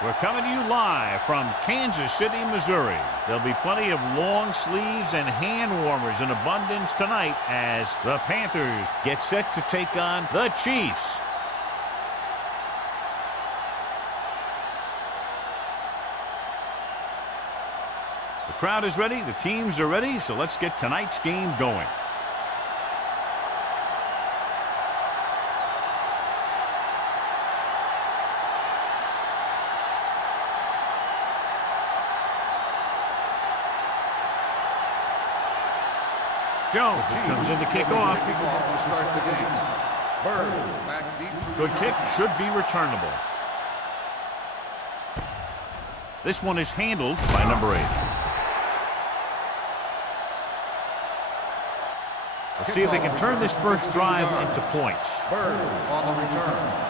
We're coming to you live from Kansas City, Missouri. There'll be plenty of long sleeves and hand warmers in abundance tonight as the Panthers get set to take on the Chiefs. The crowd is ready, the teams are ready, so let's get tonight's game going. Jones comes in to kick off. To start the game. Bird back deep. Good kick, should be returnable. This one is handled by number 8. Let's see if they can turn this first drive into points. Bird on the return.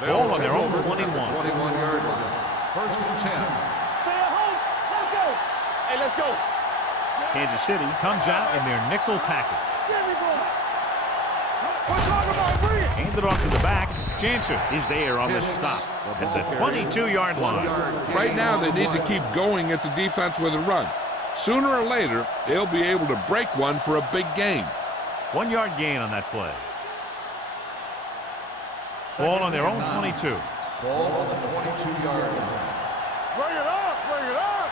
Ball on their own 21. 21-yard line. First and 10. Stay at home. Let's go. Hey, let's go. Kansas City comes out in their nickel package. Handed off to the back. Jansen is there on the stop at the 22-yard line. Right now, they need to keep going at the defense with a run. Sooner or later, they'll be able to break one for a big gain. 1-yard gain on that play. Ball on their own 22. Ball on the 22-yard line. Bring it up. Bring it up.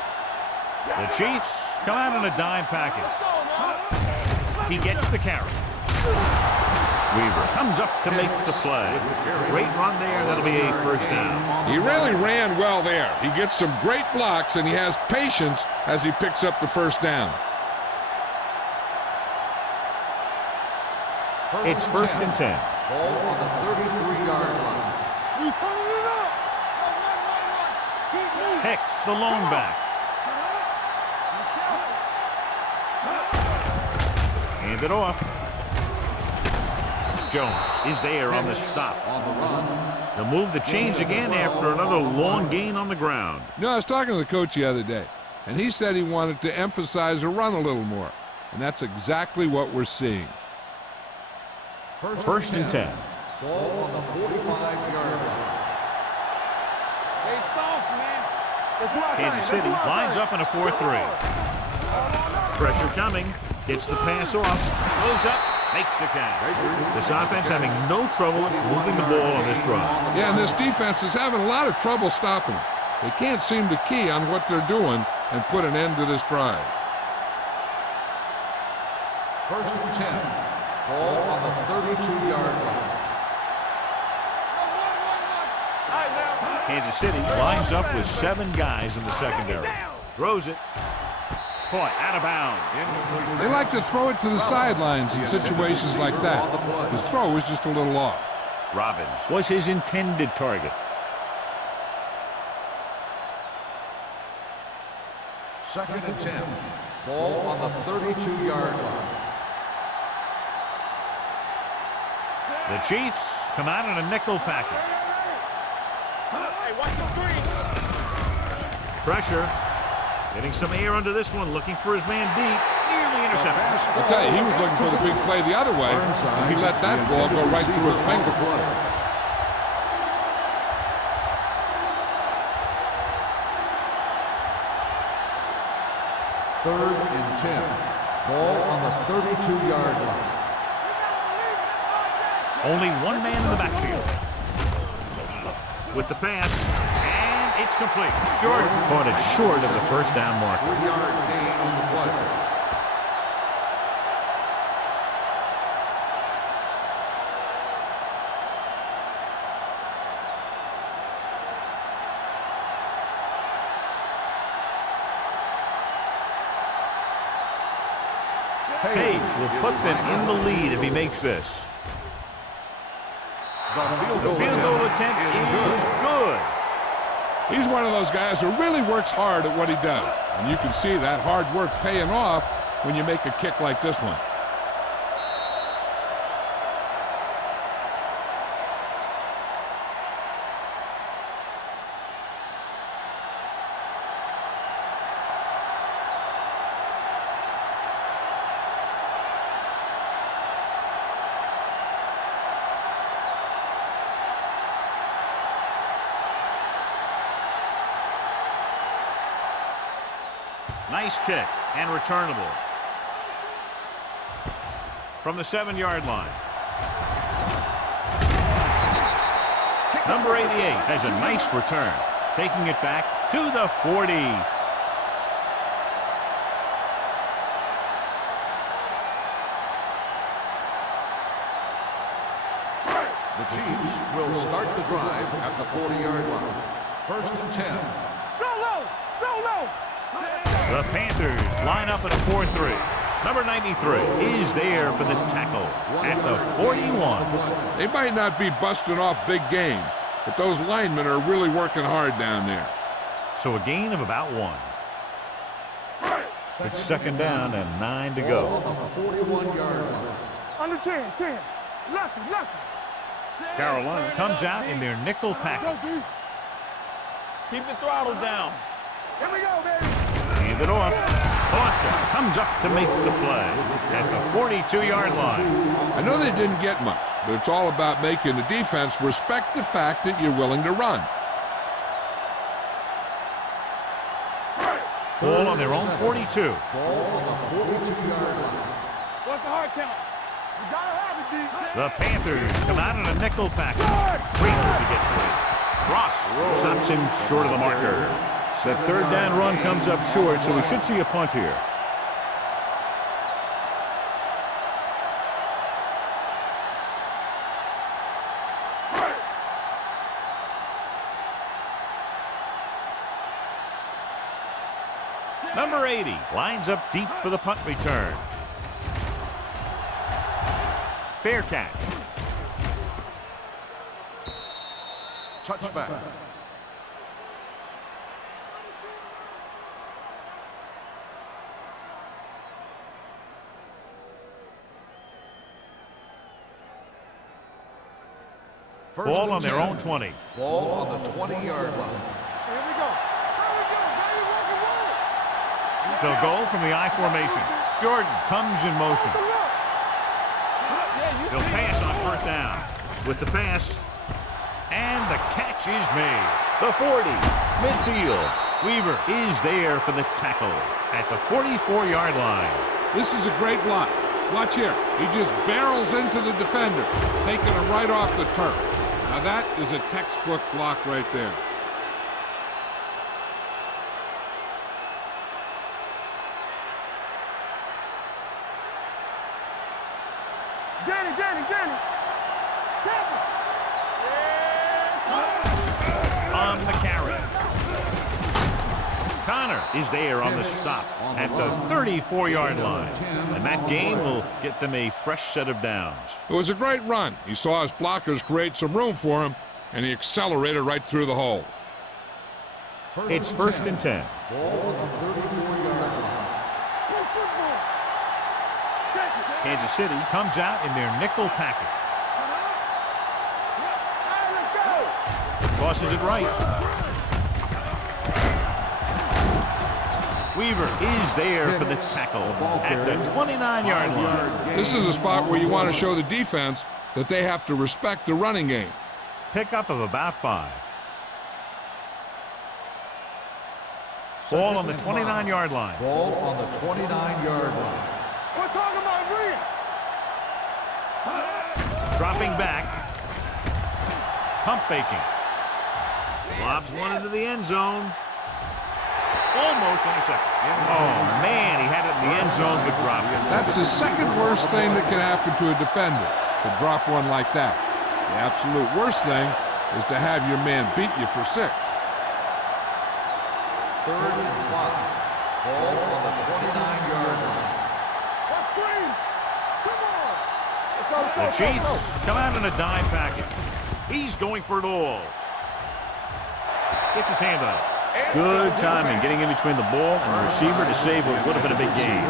The Chiefs come out in a dime package. He gets the carry. Weaver comes up to make the play. Great run there. That'll be a first down. He really ran well there. He gets some great blocks, and he has patience as he picks up the first down. It's first and 10. Ball on the 33-yard line. We turning it up. Hicks, the lone back. Hand it off. Jones is there on the stop. On the run. They'll move the chains again after another long gain on the ground. You know, I was talking to the coach the other day, and he said he wanted to emphasize the run a little more. And that's exactly what we're seeing. First and 10. Ball on the 45-yard line. Hey, soft, man. Kansas City lines up in a 4-3. Pressure coming. Gets the pass off. Goes up. Makes the catch. This offense having no trouble moving the ball on this drive. Yeah, and this defense is having a lot of trouble stopping them. They can't seem to key on what they're doing and put an end to this drive. First and 10. Ball on the 32-yard line. Kansas City lines up with 7 guys in the secondary. Throws it. Caught out of bounds. They like to throw it to the sidelines in situations like that. His throw was just a little off. Robbins was his intended target. Second and 10. Ball on the 32-yard line. The Chiefs come out in a nickel package. Hey, watch the screen. Pressure. Getting some air under this one. Looking for his man deep. Nearly intercepted. I'll tell you, he was looking for the big play the other way, and he let that ball go right through his finger. Third and 10. Ball on the 32-yard line. Only one man in the backfield. With the pass, and it's complete. Jordan caught it short of the first down marker. 3-yard gain on the play. Page will put them in the lead if he makes this. The Field goal attempt is good. He's one of those guys who really works hard at what he does. And you can see that hard work paying off when you make a kick like this one. Nice kick and returnable. From the 7-yard line. Number 88 has a nice return, taking it back to the 40. The Chiefs will start the drive at the 40-yard line. 1st and 10. Solo! Solo! The Panthers line up at a 4-3. Number 93 is there for the tackle at the 41. They might not be busting off big games, but those linemen are really working hard down there. So a gain of about 1. It's 2nd down and 9 to go. The 41-yard line. Under 10, 10. Lucky, lucky. Carolina comes out in their nickel package. Keep the throttle down. Here we go, baby. Hand it off. Foster comes up to make the play at the 42-yard line. I know they didn't get much, but it's all about making the defense respect the fact that you're willing to run. Ball on their own 42. Ball on the 42-yard line. What's the hard count? You gotta have it, D. The Panthers come out in a nickel package. Quickly to get free. Ross stops him short of the marker. That 3rd down run comes up short, so we should see a punt here. Number 80 lines up deep for the punt return. Fair catch. Touchback. Ball on their own 20. Ball on the 20-yard line. Here we go. Here we go, baby. Rock and roll. They'll go from the I formation. Jordan comes in motion. He'll pass on 1st down. With the pass. And the catch is made. The 40. Midfield. Weaver is there for the tackle at the 44-yard line. This is a great block. Watch here. He just barrels into the defender, taking him right off the turf. Now that is a textbook block right there. Danny, Danny, Danny. Tackle. On the carry. Connor is there on the stop at the 34-yard line. And that gain will get them a fresh set of downs. It was a great run. He saw his blockers create some room for him, and he accelerated right through the hole. It's 1st and 10. Ball on the 34-yard line. Kansas City comes out in their nickel package. Tosses it right. Weaver is there for the tackle at the 29-yard line. This is a spot where you want to show the defense that they have to respect the running game. Pickup of about 5. Ball on the 29-yard line. Ball on the 29-yard line. We're talking about Green. Dropping back. Pump faking. Lobs one into the end zone. Almost intercepted. Oh, man, he had it in the end zone, but dropped it. That's the second worst thing that can happen to a defender, to drop one like that. The absolute worst thing is to have your man beat you for 6. 3rd and 5. Ball on the 29-yard line. Let's screen. The Chiefs come out in a dime package. He's going for it all. Gets his hand on it. Good timing getting in between the ball and the receiver to save what would have been a big gain.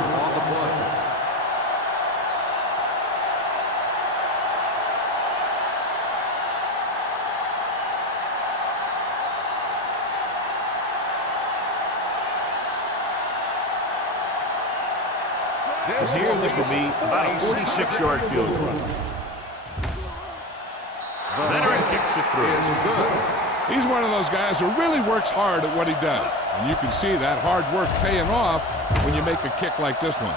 Here, this will be about a 46-yard field goal. The veteran kicks it through. He's one of those guys who really works hard at what he does. And you can see that hard work paying off when you make a kick like this one.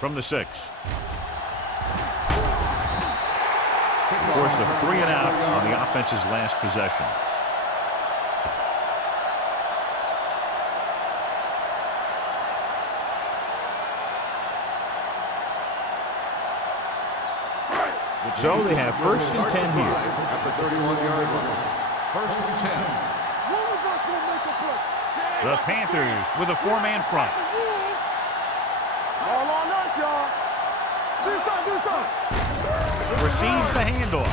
From the 6. Forced a 3 and out on the offense's last possession. So they have 1st and 10 here. At the 31-yard line. 1st and 10. The Panthers with a 4-man front. All on us, y'all. Do something. Receives the handoff.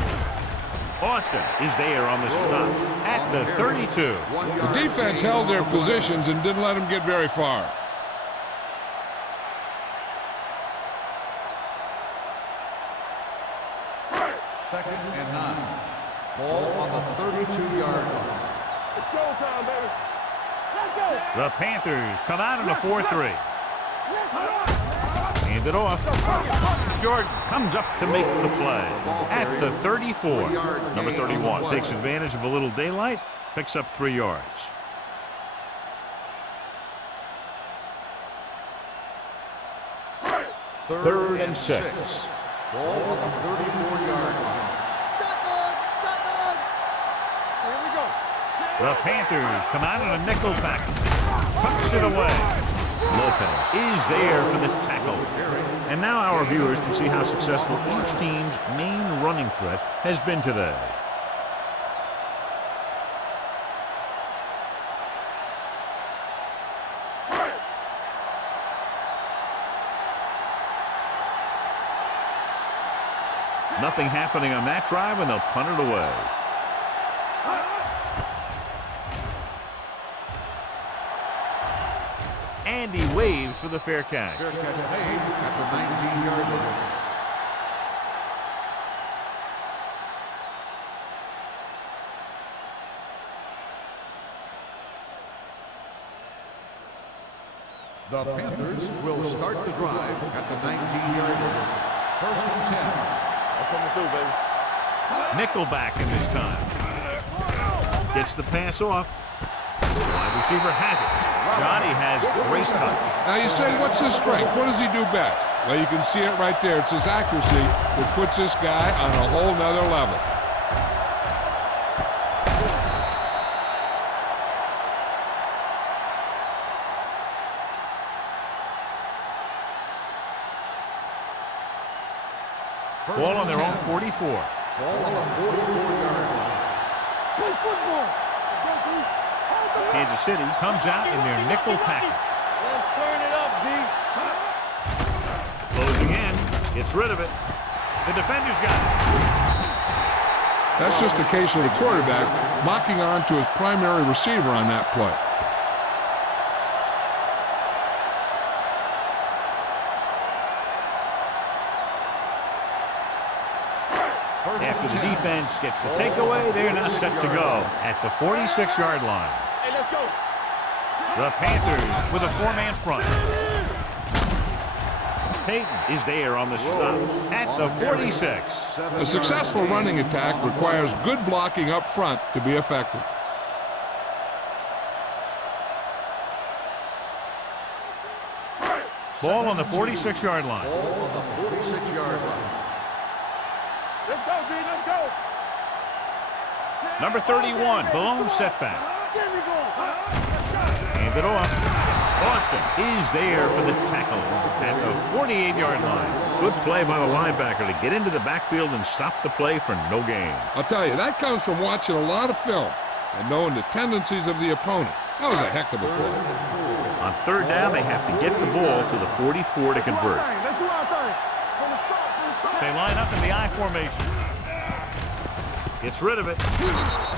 Austin is there on the stop at the 32. The defense held their positions and didn't let them get very far. Second and 9. Ball on the 32-yard line. It's showtime, baby. Let's go. The Panthers come out in a 4-3. Hand it off. Jordan comes up to make the play at the 34. Number 31 takes advantage of a little daylight, picks up 3 yards. Third and 6. Ball on the 34-yard line. Shotgun. Here we go. The Panthers come out in a nickel package. Tucks it away. Lopez is there for the tackle. And now our viewers can see how successful each team's main running threat has been today. Nothing happening on that drive, and they'll punt it away. And he waves for the fair catch. Fair catch made at the 19-yard line. The Panthers will start the drive at the 19-yard line. 1st and 10. That's coming through, baby. Nickelback in this time. Gets the pass off. Wide receiver has it. Johnny has great touch. Now you say, what's his strength? What does he do best? Well, you can see it right there. It's his accuracy that puts this guy on a whole nother level. Ball on their own 44. Ball on the 44-yard line. Play football. Kansas City comes out in their nickel package. Let's turn it up, D. Closing in. Gets rid of it. The defender's got it. That's just a case of the quarterback locking on to his primary receiver on that play. After the defense gets the takeaway, they're now set to go at the 46-yard line. Hey, let's go. The Panthers with a 4-man front. Peyton is there on the stop at the 46. A successful running attack requires good blocking up front to be effective. Ball on the 46-yard line. Ball on the 46-yard line. Let's go, D. Let's go. Number 31, the lone setback. There we go. Hand it off. Austin is there for the tackle at the 48-yard line. Good play by the linebacker to get into the backfield and stop the play for no gain. I'll tell you, that comes from watching a lot of film and knowing the tendencies of the opponent. That was a heck of a play. On third down, they have to get the ball to the 44 to convert. Let's do our thing. From the start. They line up in the I formation. Gets rid of it.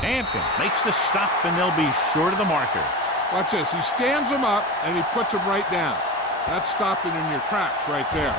Hampton makes the stop, and they'll be short of the marker. Watch this. He stands him up, and he puts him right down. That's stopping in your tracks right there.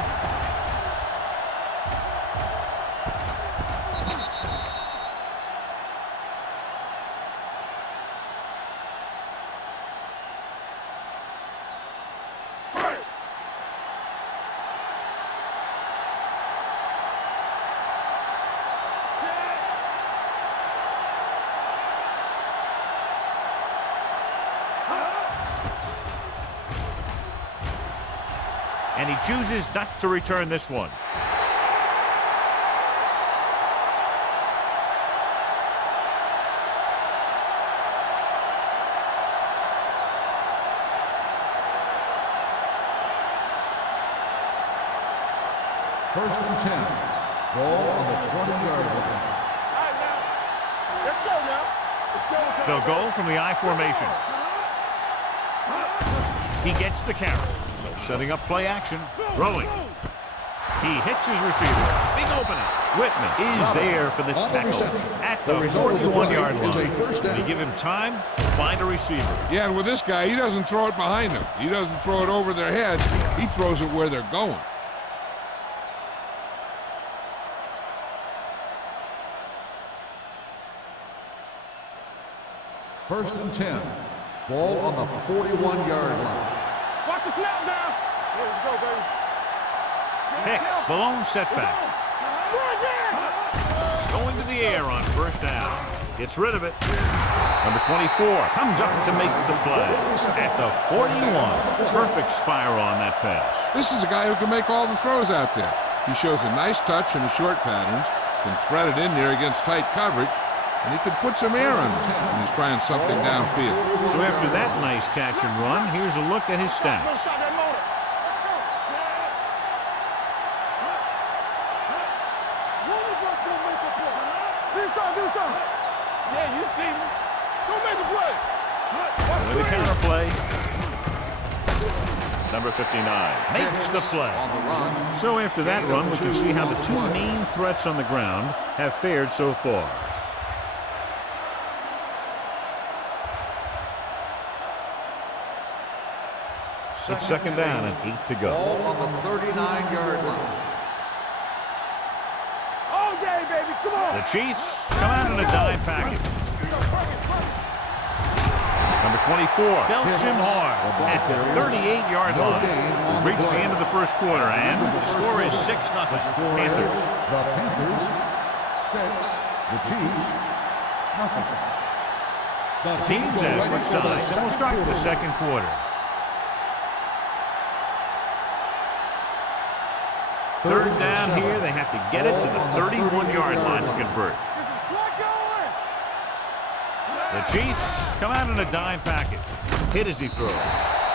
And he chooses not to return this one. First and 10. Ball on the 20-yard line. All right, now. Let's go now. They'll go from the I formation. He gets the carry. Setting up play action. Throwing. He hits his receiver. Big opening. Whitman is there for the tackle at the 41-yard line. And you give him time to find a receiver. Yeah, and with this guy, he doesn't throw it behind them. He doesn't throw it over their heads. He throws it where they're going. First and 10. Ball on the 41-yard line. Watch the snap now. Let's go, baby. Hicks, the lone setback. Going to the air on first down. Gets rid of it. Number 24 comes up to make the play at the 41. Perfect spiral on that pass. This is a guy who can make all the throws out there. He shows a nice touch in the short patterns, can thread it in there against tight coverage, and he can put some air on it when he's trying something downfield. So after that nice catch and run, here's a look at his stats. Do something. Yeah, you see me. Go make a play. With the counter play. Number 59 makes the play. On the run. So after that run, we can see how the two main threats on the ground have fared so far. It's second down and 8 to go. Ball on the 39-yard line. All day, baby. Come on. The Chiefs come out in a dime package. Number 24 belts him hard at the 38-yard line. We've reached the end of the first quarter, and the score is 6-0. Panthers. The Panthers 6. The Chiefs nothing. The teams as switch sides, and we'll start the second quarter. Third down here, they have to get it to the 31-yard line to convert. The Chiefs come out in a dime package. Hit as he throws.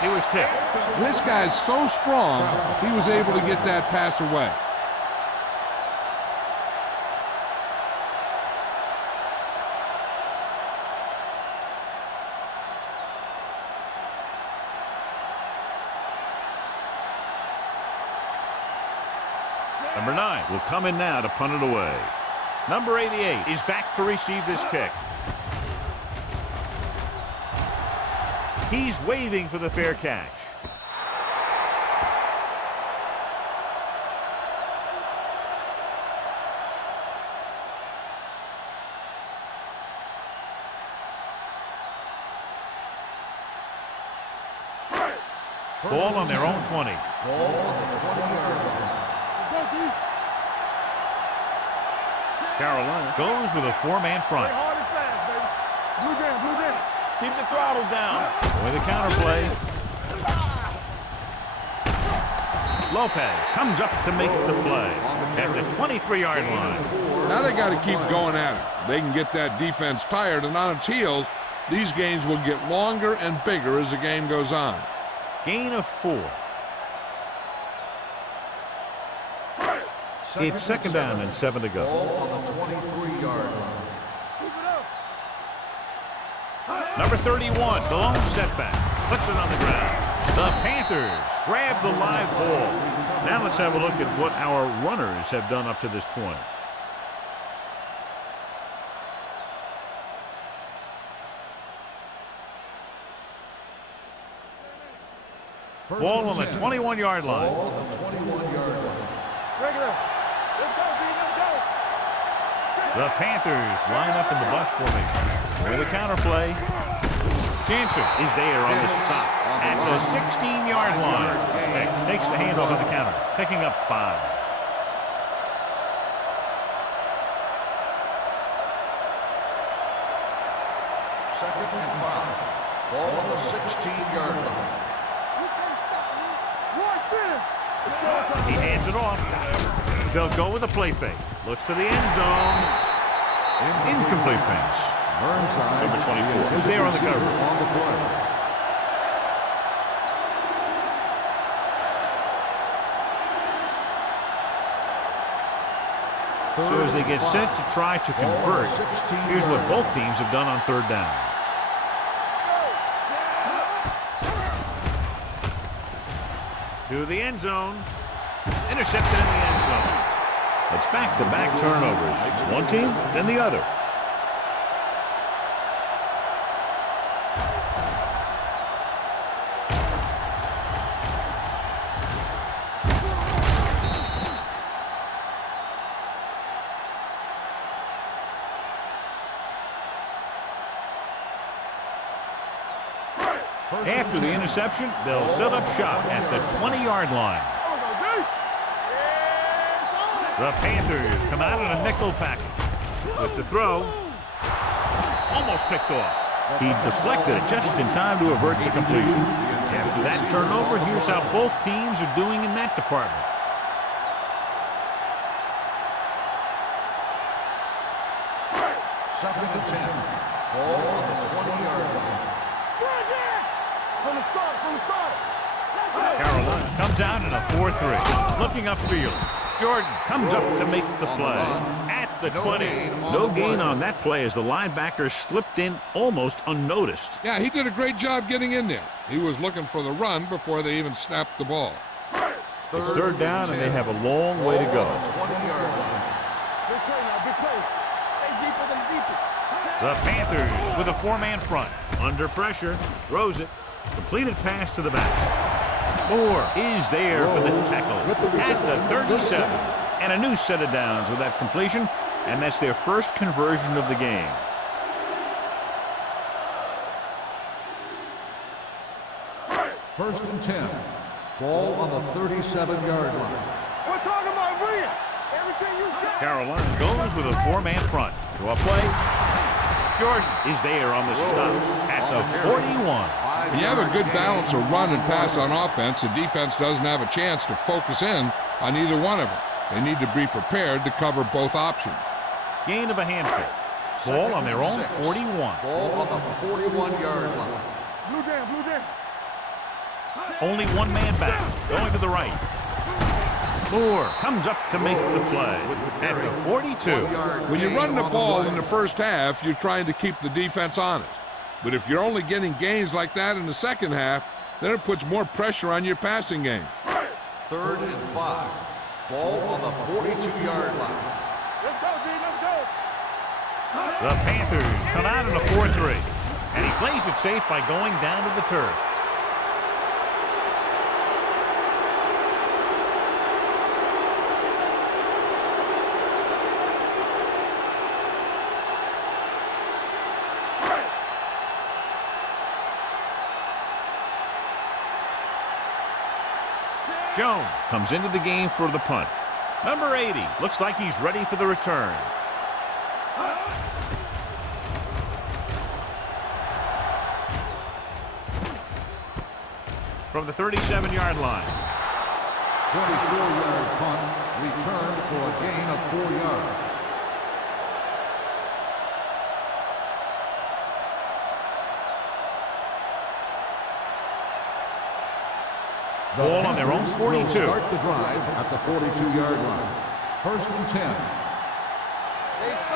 He was tipped. This guy's so strong, he was able to get that pass away. Number 9 will come in now to punt it away. Number 88 is back to receive this kick. He's waving for the fair catch. Ball on their own 20. Ball on the 20-yard line. Carolina goes with a four-man front. Hard and fast, baby. Blue down, blue down. Keep the throttle down. With a counter play. Lopez comes up to make the play at the 23-yard line. Now they got to keep going at it. They can get that defense tired and on its heels. These games will get longer and bigger as the game goes on. Gain of 4. It's second down and 7 to go. Ball on the 23-yard line. Number 31, the lone setback, puts it on the ground. The Panthers grab the live ball. Now let's have a look at what our runners have done up to this point. Ball on the 21-yard line. Ball on the 21-yard line. Regular. Let's go, B. Let's go. The Panthers line up in the bunch formation. For the counter play. Jansen is there on the stop at the 16-yard line. Beck takes the handoff on the counter, picking up 5. Second and 5. Ball on the 16-yard line. He hands it off. They'll go with a play fake. Looks to the end zone. Incomplete pass. Number 24 is there on the cover. On the play. So as they get set to try to convert, here's what both teams have done on third down. To the end zone. Intercepted in the end zone. It's back-to-back turnovers. One team, then the other. After the interception, they'll set up shop at the 20-yard line. The Panthers come out in a nickel package. With the throw, almost picked off. He deflected it just in time to avert the completion. After that turnover, here's how both teams are doing in that department. Second and 10. Ball on the 20-yard line. From the start. Carolina comes out in a 4-3. Looking upfield. Jordan comes up to make the play at the 20. No gain on that play as the linebacker slipped in almost unnoticed. Yeah, he did a great job getting in there. He was looking for the run before they even snapped the ball. It's third down, and they have a long way to go. 20-yard line. Big play now, big play. Stay deeper than deepest. The Panthers with a 4-man front. Under pressure, throws it. Completed pass to the back. Moore is there for the tackle at the 37. And a new set of downs with that completion, and that's their first conversion of the game. First and 10. Ball on the 37-yard line. We're talking about Bria. Everything you said. Carolina goes with a 4-man front. Draw play. Jordan is there on the stop at the 41. When you have a good balance of run and pass on offense, the defense doesn't have a chance to focus in on either one of them. They need to be prepared to cover both options. Gain of a handful. Ball on their own 41. Ball on the 41-yard line. Blue jam. Only one man back, going to the right. Moore comes up to make the play at the 42. When you run the ball in the first half, you're trying to keep the defense honest. But if you're only getting gains like that in the second half, then it puts more pressure on your passing game. Third and 5. Ball on the 42-yard line. Let's go, D. Let's go. The Panthers come out in a 4-3. And he plays it safe by going down to the turf. Jones comes into the game for the punt. Number 80 looks like he's ready for the return. From the 37-yard line. 24-yard punt returned for a gain of 4 yards. Ball on their own 42. Start the drive at the 42-yard line. First and 10.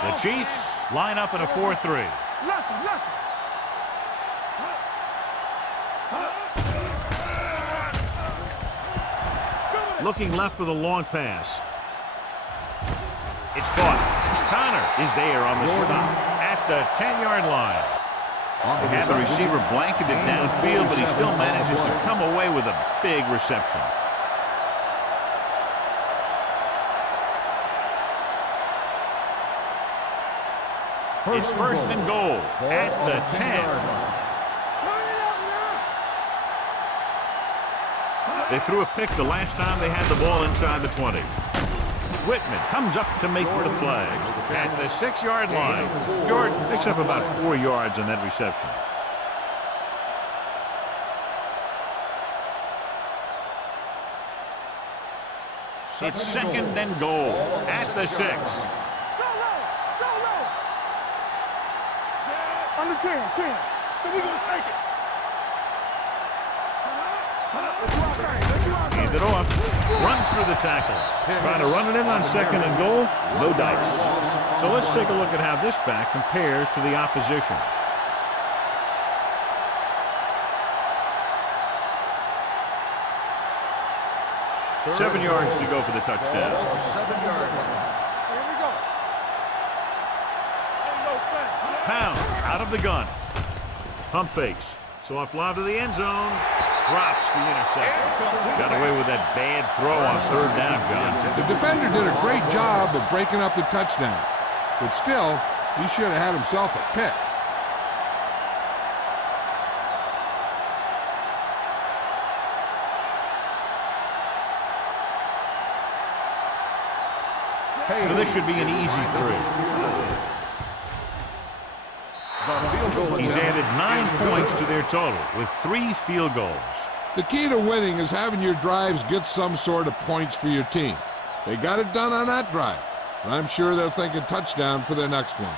The Chiefs line up in a 4-3. Looking left for the long pass. It's caught. Connor is there on the stop at the 10-yard line. They have the receiver blanketed downfield, but he still manages to come away with a big reception. It's first and goal at the 10. They threw a pick the last time they had the ball inside the 20. Whitman comes up to make the play at the 6-yard line. Jordan picks up about 4 yards on that reception. It's second and goal at the 6. Under 10. So we're going to take it. Hand it off. Runs through the tackle. Trying to run it in on second and goal. No dice. So let's take a look at how this back compares to the opposition. Third 7 yards to go for the touchdown. 7-yard line. Here we go. Pound out of the gun. Pump fakes. Soft lob to the end zone. Drops the interception. Got away with that bad throw on third down, John. The defender did a great job of breaking up the touchdown. But still, he should have had himself a pick. So this should be an easy 3. He's added 9 points to their total with 3 field goals. The key to winning is having your drives get some sort of points for your team. They got it done on that drive, and I'm sure they're thinking touchdown for their next one.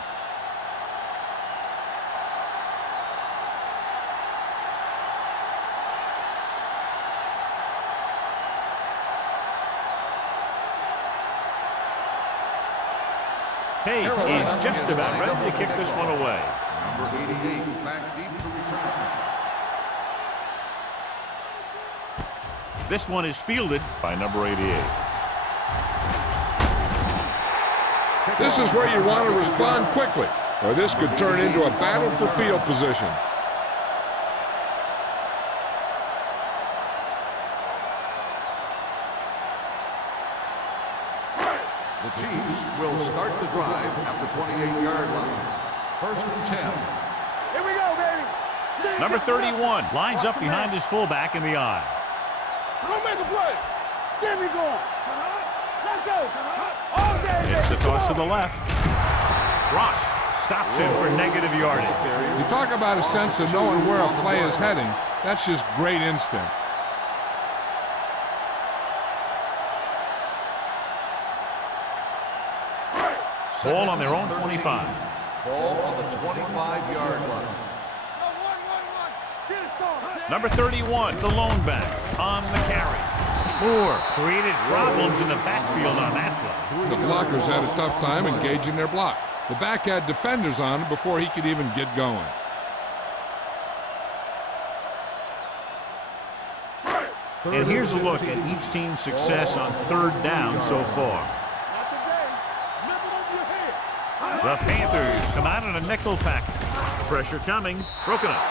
Page is just about ready to kick this one away. Number 88 back deep to return. This one is fielded by number 88. This is where you want to respond quickly, or this could turn into a battle for field position. The Chiefs will start the drive at the 28-yard line. First and 10. Here we go, baby. Number 31 lines up behind his fullback in the eye. Go make a play. There we go. Let's go. All day, It's the baby. toss to the left. Ross stops him for negative yardage. You talk about a sense of knowing where a play is heading. That's just great instinct. Ball on their own 25. Ball on the 25-yard line. Get it started. Number 31, the lone back on the carry. Moore created problems in the backfield on that play. The blockers had a tough time engaging their block. The back had defenders on him before he could even get going. And here's a look at each team's success on third down so far. Not today. Nip it over your head. The Panthers come out in a nickel package. Pressure coming, broken up.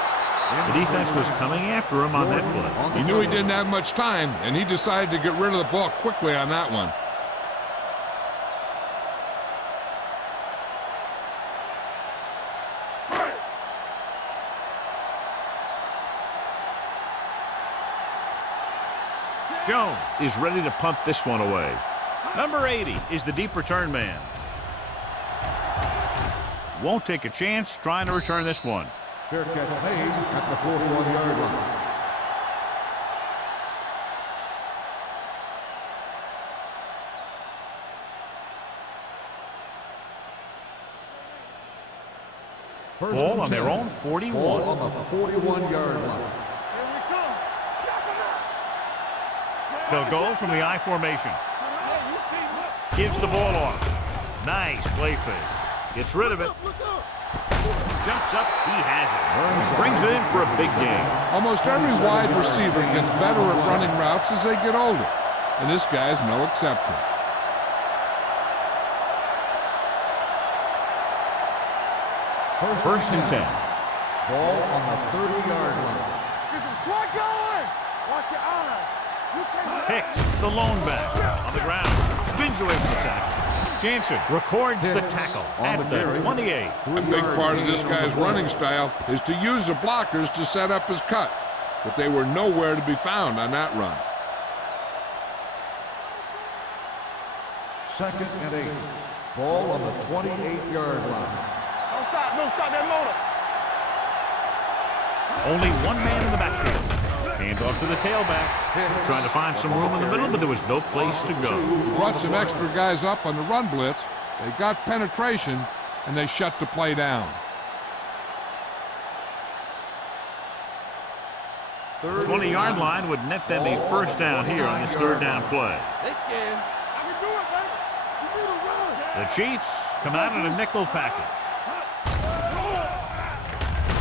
The defense was coming after him on that play. He knew he didn't have much time, and he decided to get rid of the ball quickly on that one. Jones is ready to punt this one away. Number 80 is the deep return man. Won't take a chance trying to return this one. Fair catch made at the 41-yard line. First Ball and on their 10. own 41. Ball on the 41-yard line. Here we come. Knock 'em out. They'll go from the I formation. Hey, you see. Gives the ball off. Nice play fake. Gets rid of it. Jumps up. He has it. Brings it in for a big game. Almost every wide receiver gets better at running routes as they get older, and this guy is no exception. First and 10. Ball on the 30-yard line. Get some slot going. Watch your eyes. You can't. Hicks, the lone back, on the ground. Spins away from the tackle. Jansen records the tackle at the 28. A big part of this guy's running style is to use the blockers to set up his cut, but they were nowhere to be found on that run. Second and 8. Ball on the 28-yard line. Don't stop. Don't stop that motor. Only one man in the backfield. Hands off to the tailback. Trying to find some room in the middle, but there was no place to go. Brought some extra guys up on the run blitz. They got penetration, and they shut the play down. 20-yard line would net them a first down here on this third down play. They scared. I can do it, baby. You need to run. The Chiefs come out in a nickel package.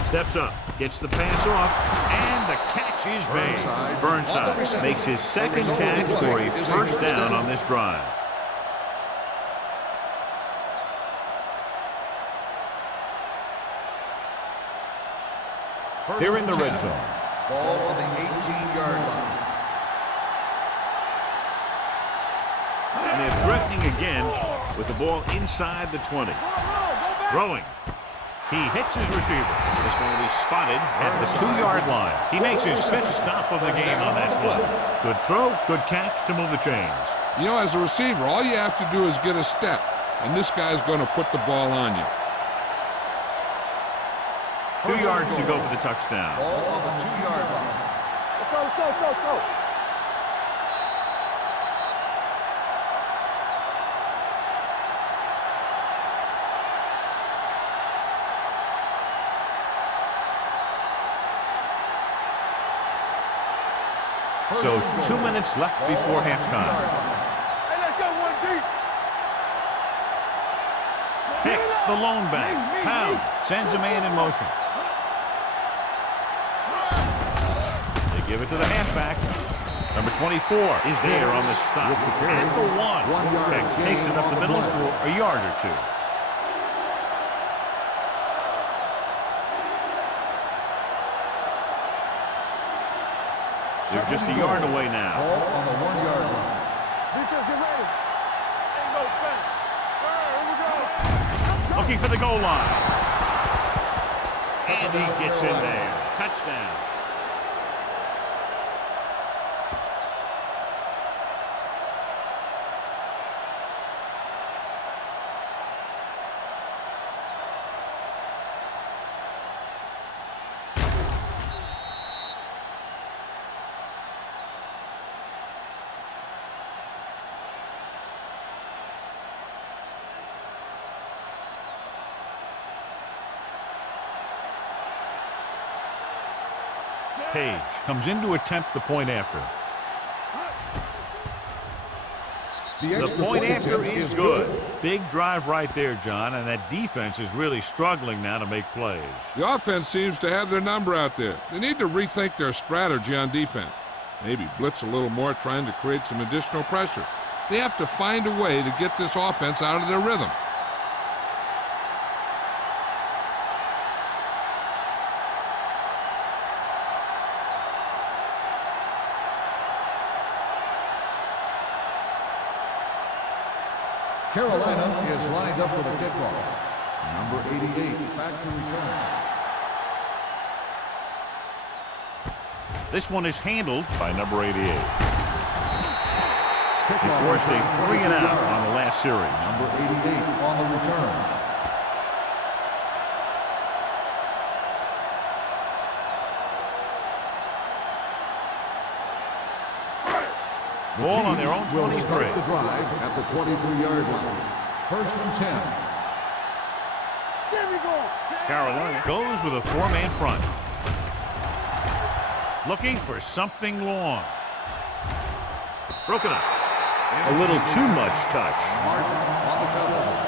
Steps up, gets the pass off, and the catch is made. Burnside makes his second catch for a first down on this drive. They're in the red zone. Ball on the 18-yard line. And they're threatening again with the ball inside the 20. Throwing. He hits his receiver. This one will be spotted at the 2-yard line. He makes his 5th stop of the game on that play. Good throw, good catch to move the chains. You know, as a receiver, all you have to do is get a step, and this guy's going to put the ball on you. 2 yards to go for the touchdown. Ball on the 2-yard line. Let's go, let's go, let's go, let's go. So 2 minutes left before halftime. Hey, let's go one deep. Hicks, the lone back. Pound sends a man in motion. They give it to the halfback. Number 24 is there on the stop. At the 1. Hicks takes it up the middle for a yard or two. They're just a yard away now. Ball on the 1-yard line. Defense, get ready. Ain't no thing. Here we go. Looking for the goal line. And he gets in there. Touchdown. Page comes in to attempt the point after. The point after is good. Big drive right there, John, and that defense is really struggling now to make plays. The offense seems to have their number out there. They need to rethink their strategy on defense. Maybe blitz a little more, trying to create some additional pressure. They have to find a way to get this offense out of their rhythm. Carolina is lined up for the kickoff. Number 88 back to return. This one is handled by number 88. He Kickoff forced a return 3 and out 33 on the last series. Number 88 on the return. Ball on their own Will 23. start the drive at the 23-yard line. First and 10. Get me going. Carolina goes with a four-man front. Looking for something long. Broken up. A little too much touch. Martin on the cover.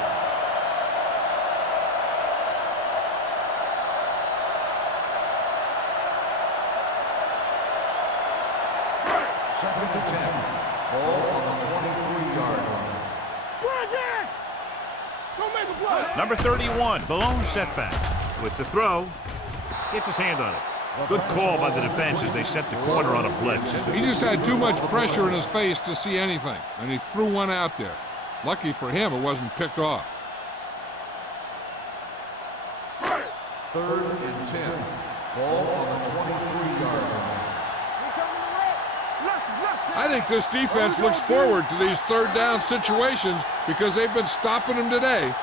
Second and 10. Ball on the 23-yard line. Run, Jack. Go make a play. Number 31, the lone setback. With the throw, gets his hand on it. Good call by the defense as they set the corner on a blitz. He just had too much pressure in his face to see anything, and he threw one out there. Lucky for him, it wasn't picked off. Third and 10. Ball on the 23-yard line. I think this defense looks forward to these third down situations because they've been stopping them today.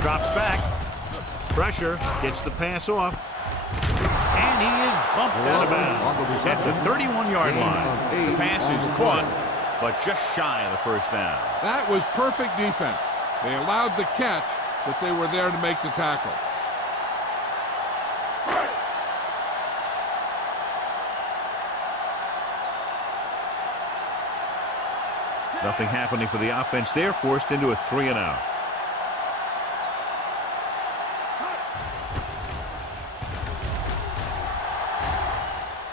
Drops back. Pressure. Gets the pass off. And he is bumped out of bounds at the 31-yard line. The pass is caught, but just shy of the first down. That was perfect defense. They allowed the catch, but they were there to make the tackle. Nothing happening for the offense there, forced into a 3-and-out.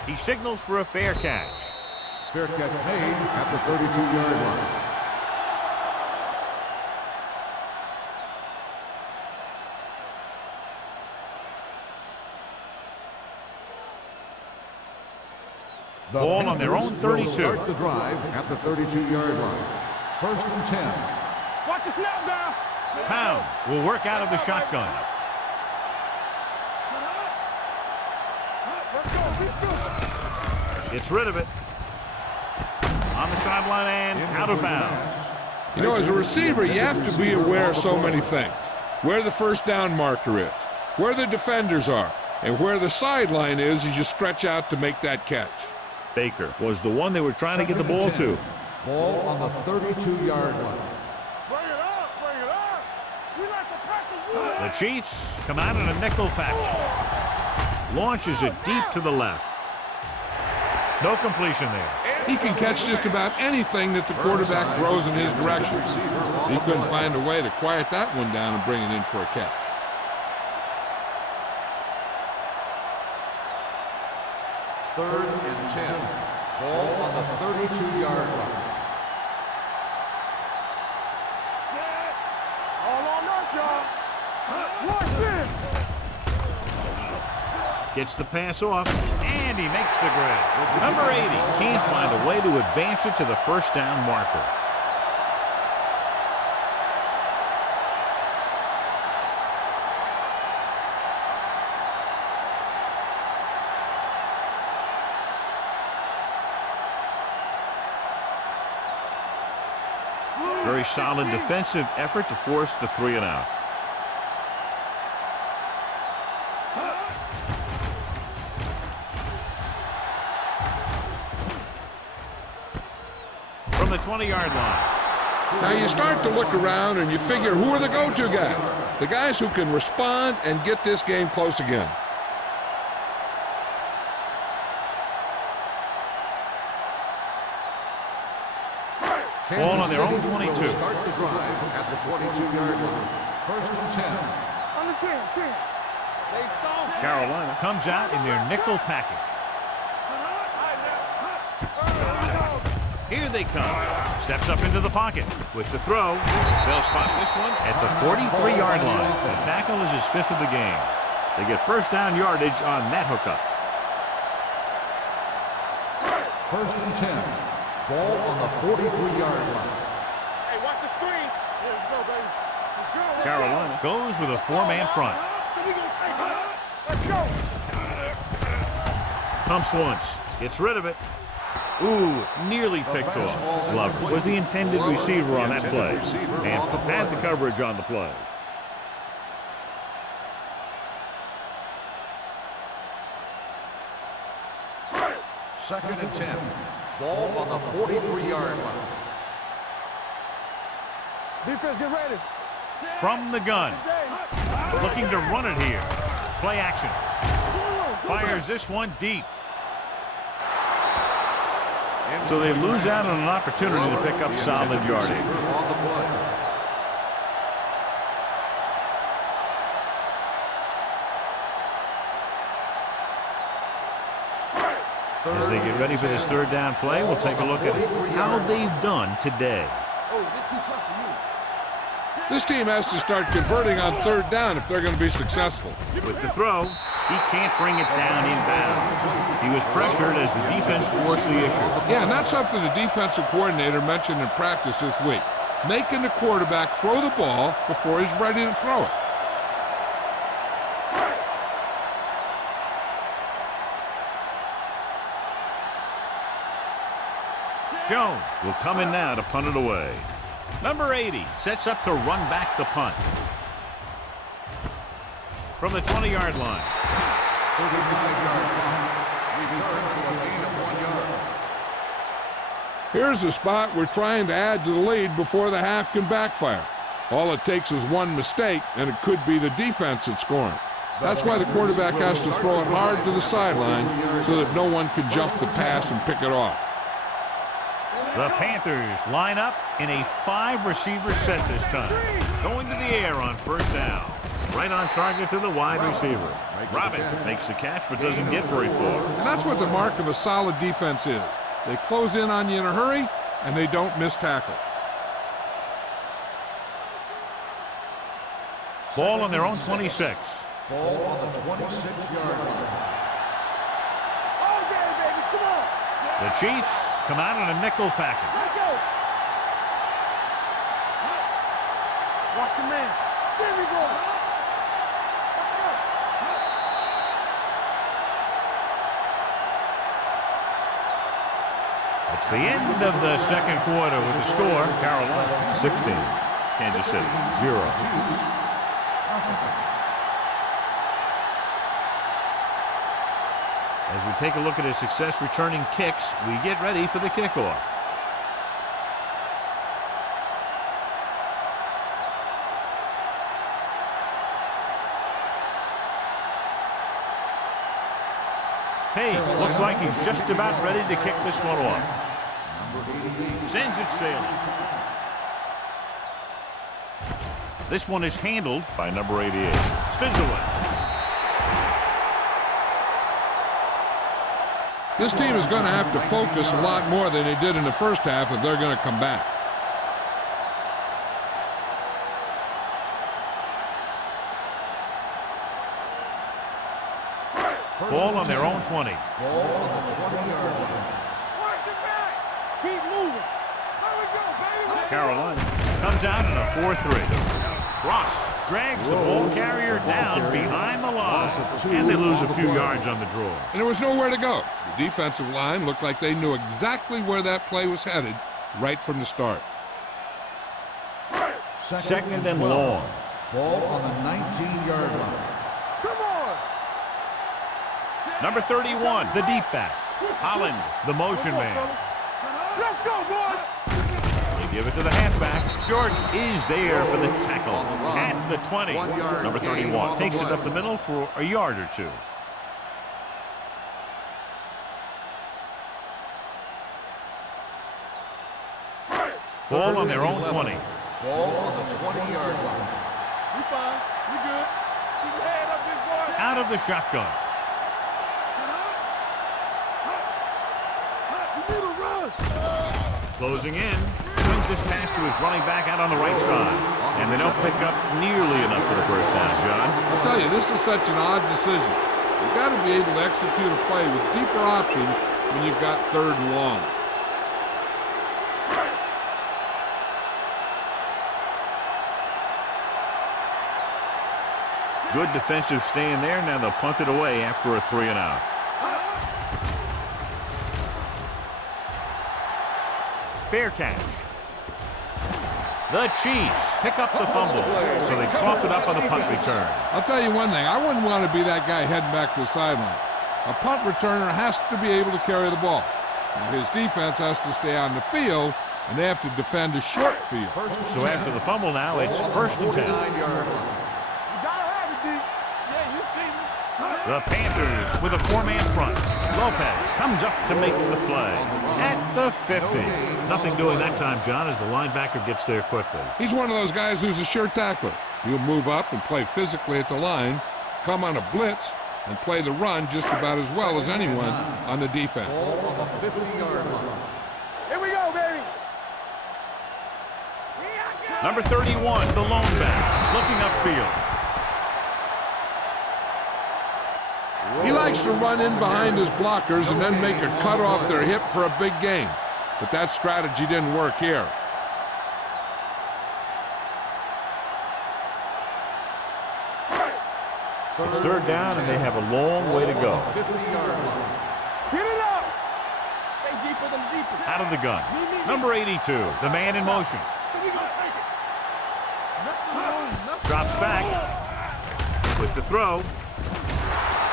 He signals for a fair catch. Fair catch made at the 32-yard line. The Ball on their own 32. Will start the drive at the 32-yard line. First and 10. Watch the snap down. Pounds will work out of the shotgun. Let's go. Let's go. Gets rid of it. On the sideline and out of bounds. You know, as a receiver, you have to be aware of so many things. Where the first down marker is, where the defenders are, and where the sideline is as you stretch out to make that catch. Baker was the one they were trying to get the ball to. Ball on the 32-yard line. Bring it up. Bring it up. We like to practice. The Chiefs come out in a nickel package. Launches it deep to the left. No completion there. He can catch just about anything that the quarterback throws in his direction. He couldn't find a way to quiet that one down and bring it in for a catch. Third and 10. Ball on the 32-yard line. All on us, y'all. Watch this. Gets the pass off, and he makes the grab. Number 80 can't find a way to advance it to the first down marker. Very solid defensive effort to force the 3-and-out. From the 20-yard line. Now you start to look around and you figure, who are the go-to guys? The guys who can respond and get this game close again. Ball on their own 22. Will start the drive at the 22-yard line. First and 10. Under 10. Carolina comes out in their nickel package. Here they come. Steps up into the pocket with the throw. They'll spot this one at the 43-yard line. The tackle is his 5th of the game. They get first down yardage on that hookup. First and 10. Ball on the 43-yard line. Hey, watch the screen. Let's go, baby. Let's go. Carolina goes with a 4-man front. So we gonna take it. Let's go. Pumps once. Gets rid of it. Ooh, nearly picked off. Glover was the intended receiver on that play and had the coverage on the play. Second and 10. Ball on the 43-yard line. Defense, get ready. From the gun. Looking to run it here. Play action. Fires this one deep. So they lose out on an opportunity to pick up solid yardage. As they get ready for this third down play, we'll take a look at how they've done today. This team has to start converting on third down if they're going to be successful. With the throw, he can't bring it down inbounds. He was pressured as the defense forced the issue. Yeah, not something the defensive coordinator mentioned in practice this week. Making the quarterback throw the ball before he's ready to throw it. Jones will come in now to punt it away. Number 80 sets up to run back the punt. From the 20-yard line. 35-yard punt. Return for a gain of 1 yard. Here's a spot we're trying to add to the lead before the half can backfire. All it takes is one mistake, and it could be the defense that's scoring. That's why the quarterback has to throw it hard to the sideline so that no one can jump the pass and pick it off. The Panthers line up in a 5-receiver set this time. Going to the air on first down. Right on target to the wide receiver. Robbins makes the catch but doesn't get very far. And that's what the mark of a solid defense is. They close in on you in a hurry, and they don't miss tackle. Ball on their own 26. Ball on the 26-yard line. Okay, baby, come on. The Chiefs come out in a nickel package. Let's go. Watch your man. There we go. Let's go. It's the end of the second quarter with the score. Carolina 16. Kansas City 0. As we take a look at his success returning kicks, we get ready for the kickoff. Page looks like he's just about ready to kick this one off. Sends it sailing. This one is handled by number 88. Spins away. This team is going to have to focus a lot more than they did in the first half if they're going to come back. Ball on their own 20. Ball on the 20-yard line. Watch your back. Keep moving. There we go, baby. Carolina comes out in a 4-3. Ross drags the ball carrier down behind the line, and they lose a few yards on the draw. And there was nowhere to go. The defensive line looked like they knew exactly where that play was headed right from the start. Second and long. Ball on the 19-yard line. Come on. Number 31, the deep back. Holland, the motion man. Let's go, boys. They give it to the halfback. Jordan is there for the tackle at the 20. Number 31 takes it up the middle for a yard or two. Ball on their own 20. Ball on the 20-yard line. We fine. We good. Keep your head up, big boy. Out of the shotgun. You need a run. Closing in. Swings this pass to his running back out on the right side. And they don't pick up nearly enough for the first down, John. I'll tell you, this is such an odd decision. You've got to be able to execute a play with deeper options when you've got third and long. Good defensive stand there. Now they'll punt it away after a 3-and-out. Fair catch. The Chiefs pick up the fumble, so they cough it up on the punt return. I'll tell you one thing. I wouldn't want to be that guy heading back to the sideline. A punt returner has to be able to carry the ball. Now, his defense has to stay on the field, and they have to defend a short field. So after the fumble now, it's first and 10. 49-yard line. You gotta have The Panthers with a 4-man front. Lopez comes up to make the play at the 50. Nothing doing that time, John, as the linebacker gets there quickly. He's one of those guys who's a sure tackler. He'll move up and play physically at the line, come on a blitz, and play the run just about as well as anyone on the defense. Ball on the 50-yard line. Here we go, baby. Number 31, the lone back, looking upfield. He likes to run in behind his blockers and then make a cut off their hip for a big gain. But that strategy didn't work here. It's third down, and they have a long way to go. 50-yard line. Get it up. Stay deeper than deeper. Out of the gun. Number 82, the man in motion. We gonna take it. Drops back with the throw.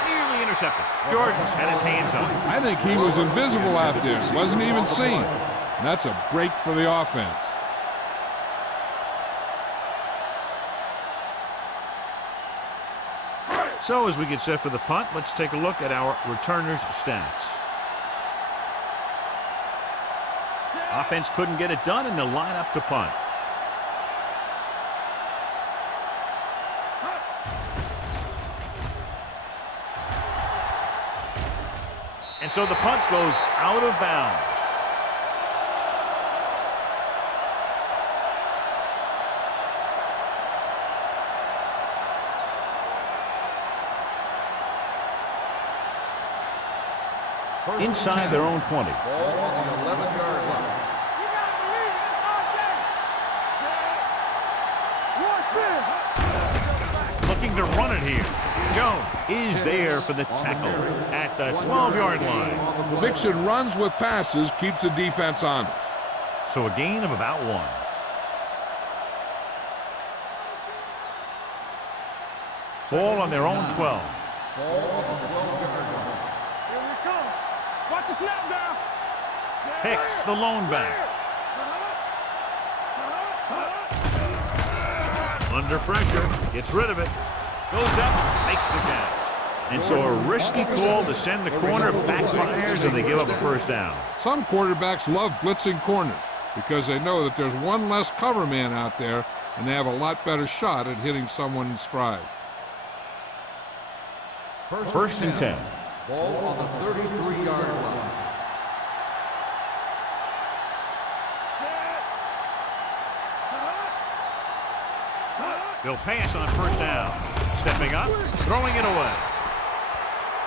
Nearly intercepted. Jordan's had his hands on it. I think he was invisible out there. Wasn't even seen. And that's a break for the offense. So as we get set for the punt, let's take a look at our returners' stats. Offense couldn't get it done, and they'll line up to punt. And so the punt goes out of bounds. Inside their own 20. Ball on the 11-yard line. You gotta believe it. It's our day. Looking to run it here. Jones is there for the tackle at the 12-yard line. The Vixen runs with passes, keeps the defense honest. So a gain of about 1. Ball on their own 12. Ball on the 12-yard line. Here we come. Watch the snap down. Hicks, the lone back. Under pressure, gets rid of it. Goes up, makes the catch. And so a risky call to send the corner backfires, and they give up a first down. Some quarterbacks love blitzing corners because they know that there's one less cover man out there and they have a lot better shot at hitting someone in stride. First and 10. Ball on the 33-yard line. They'll pass on first down. Stepping up, throwing it away.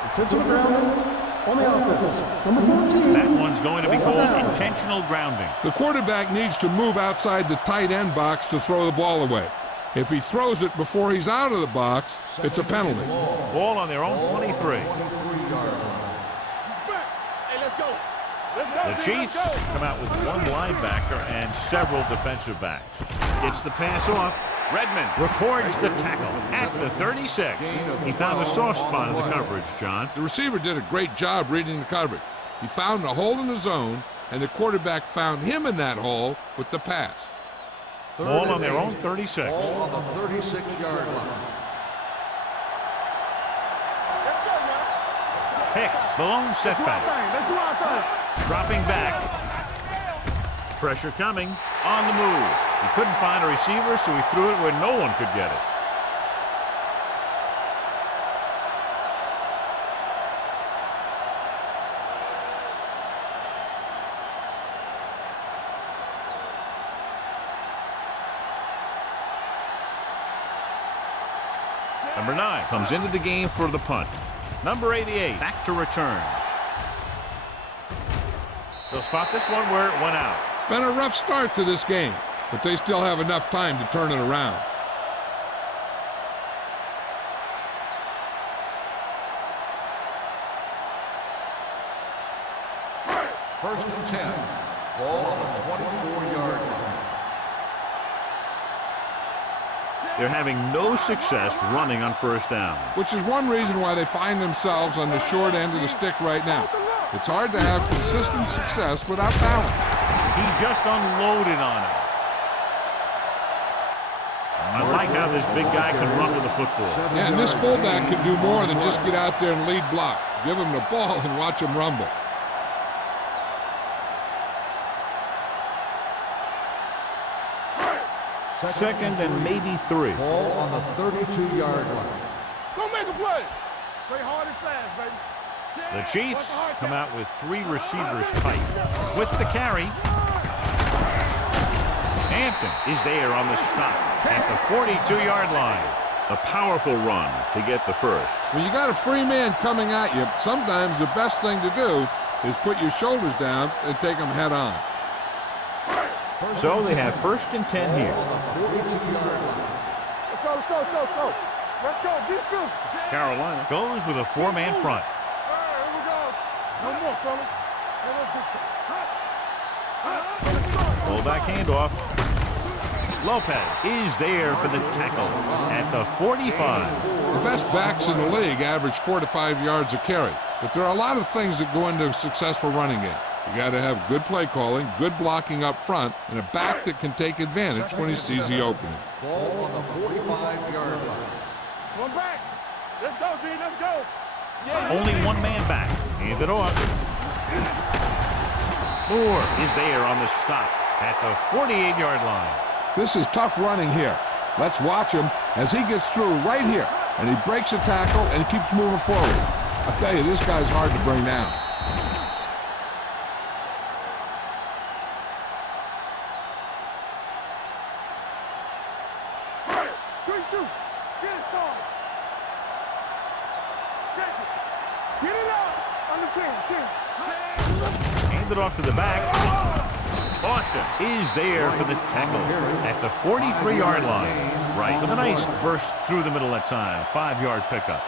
Intentional grounding on the offense. Number 14. That one's going to be called intentional grounding. The quarterback needs to move outside the tight end box to throw the ball away. If he throws it before he's out of the box, it's a penalty. Ball on their own 23. 23-yard line. Hey, let's go. Let's go. The Chiefs come out with one linebacker and several defensive backs. Gets the pass off. Redmond records the tackle at the 36. He found a soft spot in the coverage, John. The receiver did a great job reading the coverage. He found a hole in the zone, and the quarterback found him in that hole with the pass. Ball on their own 36. Ball on the 36-yard line. Let's go, man. Hicks, the lone setback. Let's do our thing. Dropping back. Pressure coming. On the move. He couldn't find a receiver, so he threw it where no one could get it. Number 9 comes into the game for the punt. Number 88 back to return. They'll spot this one where it went out. Been a rough start to this game, but they still have enough time to turn it around. First and 10. Ball on the 24-yard line. They're having no success running on first down. Which is one reason why they find themselves on the short end of the stick right now. It's hard to have consistent success without balance. He just unloaded on him. I like how this big guy can run with the football. Yeah, and this fullback can do more than just get out there and lead block. Give him the ball and watch him rumble. Second and maybe 3. Ball on the 32-yard line. Go make a play. Play hard and fast, baby. The Chiefs come out with 3 receivers tight. With the carry, Hampton is there on the stop at the 42-yard line. A powerful run to get the first. When you got a free man coming at you, sometimes the best thing to do is put your shoulders down and take them head on. So they have first and 10 here. Let's go, let's go, let's go, let's go. Let's go, defense. Carolina goes with a 4-man front. All right, here we go. No more, fellas. Hey, let's get to Fullback handoff. Lopez is there for the tackle at the 45. The best backs in the league average 4 to 5 yards a carry, but there are a lot of things that go into a successful running game. You got to have good play calling, good blocking up front, and a back that can take advantage when he sees the opening. Ball on the 45-yard line. One back. Let's go, D. Let's go. Only one man back. Hand it off. Moore is there on the stop at the 48-yard line. This is tough running here. Let's watch him as he gets through right here, and he breaks a tackle and keeps moving forward. I'll tell you, this guy's hard to bring down. Great shoot. Get it, Tom. Check it. Get it out. On the 10. Hand it off to the back. Boston is there for the tackle at the 43-yard line. Right, with a nice burst through the middle that time. 5-yard pickup.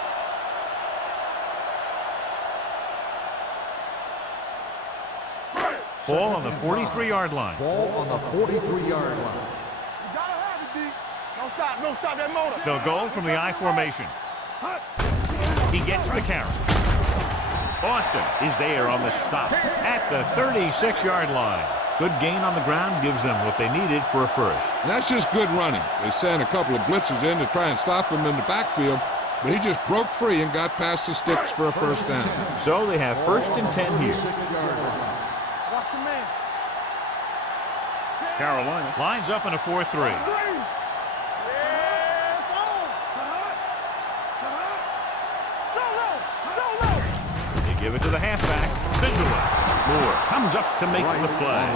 Ball on the 43-yard line. Ball on the 43-yard line. You gotta have it, D. Don't stop. Don't stop that motor. They'll go from the I formation. He gets the carry. Boston is there on the stop at the 36-yard line. Good gain on the ground gives them what they needed for a first. And that's just good running. They sent a couple of blitzes in to try and stop him in the backfield, but he just broke free and got past the sticks for a first down. So they have first and 10 here. Watch your man. Carolina lines up in a 4-3. Yes, on. Solo. They give it to the halfback. Spins away. Moore comes up to make the play.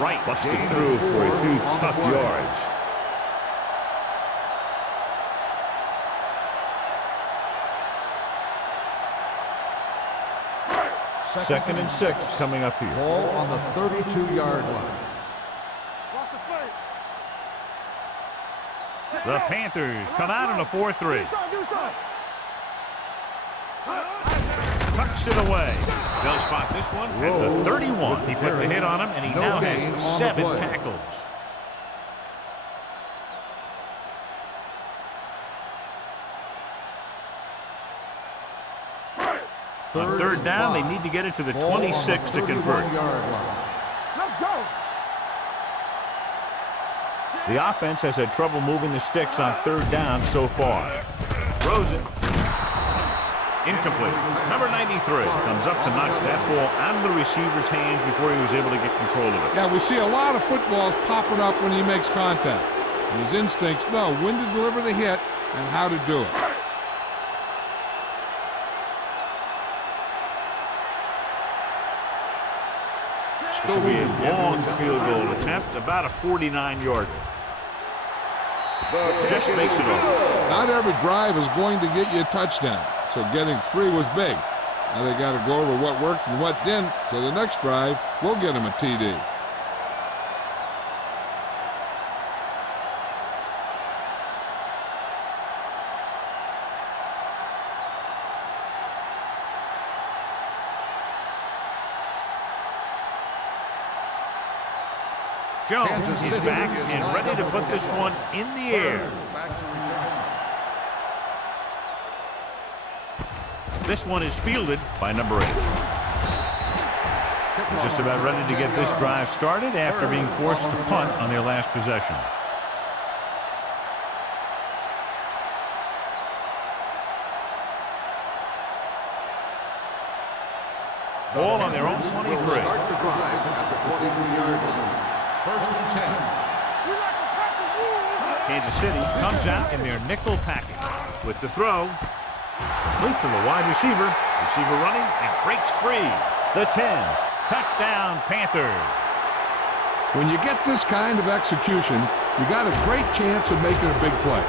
Right busted through for a few tough yards. Second and 6 coming up here. Ball on the 32-yard line. Watch the play. The Panthers come out in a 4-3. Tucks it away. They'll spot this one at the 31. He put the hit on him, and he now has 7 tackles. On third down, they need to get it to the 26 to convert. Let's go. The offense has had trouble moving the sticks on third down so far. Throws it. Incomplete. Number 93 comes up to knock that ball out of the receiver's hands before he was able to get control of it. Yeah, we see a lot of footballs popping up when he makes contact. And his instincts know when to deliver the hit and how to do it. This will be a long field goal attempt, about a 49-yarder. Just makes it over. Not every drive is going to get you a touchdown, so getting 3 was big. Now they got to go over what worked and what didn't, so the next drive will get him a TD. Jones is back and ready to put this one in the air. This one is fielded by number 8. They're just about ready to get this drive started after being forced to punt on their last possession. Ball on their own 23. Will start the drive at the 23-yard line. First and 10. Kansas City comes out in their nickel package. With the throw, complete to the wide receiver. Receiver running and breaks free. The 10. Touchdown, Panthers. When you get this kind of execution, you got a great chance of making a big play.